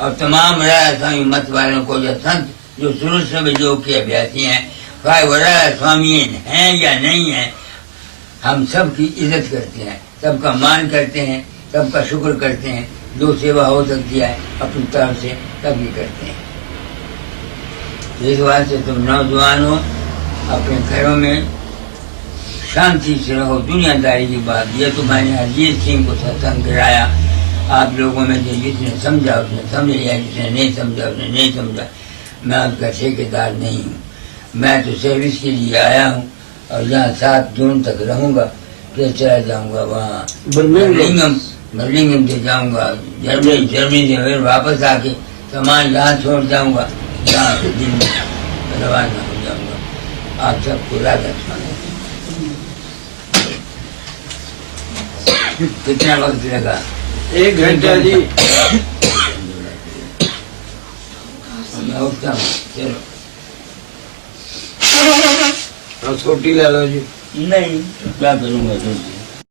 और तमाम राधा स्वामी मत वालों को, जो संत जो शुरू से योग के अभ्यासी हैं, चाहे वो राधा स्वामी हैं या नहीं हैं, हम सबकी इज्जत करते हैं, सबका मान करते हैं, सबका शुक्र करते हैं। जो सेवा हो सकती है अपनी तरफ से तभी करते हैं। इस वास्ते तुम नौजवान हो, अपने घरों में शांति से रहो। दुनियादारी की बात, ये तो मैंने अजीत सिंह को सत्संग कराया। आप लोगों में से जिसने समझा उसने समझ लिया, जिसने नहीं समझा उसने नहीं समझा। मैं उसका ठेकेदार नहीं हूँ, मैं तो सर्विस के लिए आया हूँ और यहाँ 7 जून तक रहूँगा, फिर चला जाऊँगा वहाँ बर्मिंघम से जाऊँगा जर्मनी से फिर वापस आके सामान यहाँ छोड़ जाऊँगा, यहाँ से दिल्ली रवाना हो जाऊँगा। आप सबको राधा स्वामी। कितना वक्त लगा? 1 घंटा जी। मैं उठता हूँ, चलो। और छोटी ले लो जी। नहीं, क्या करूँगा?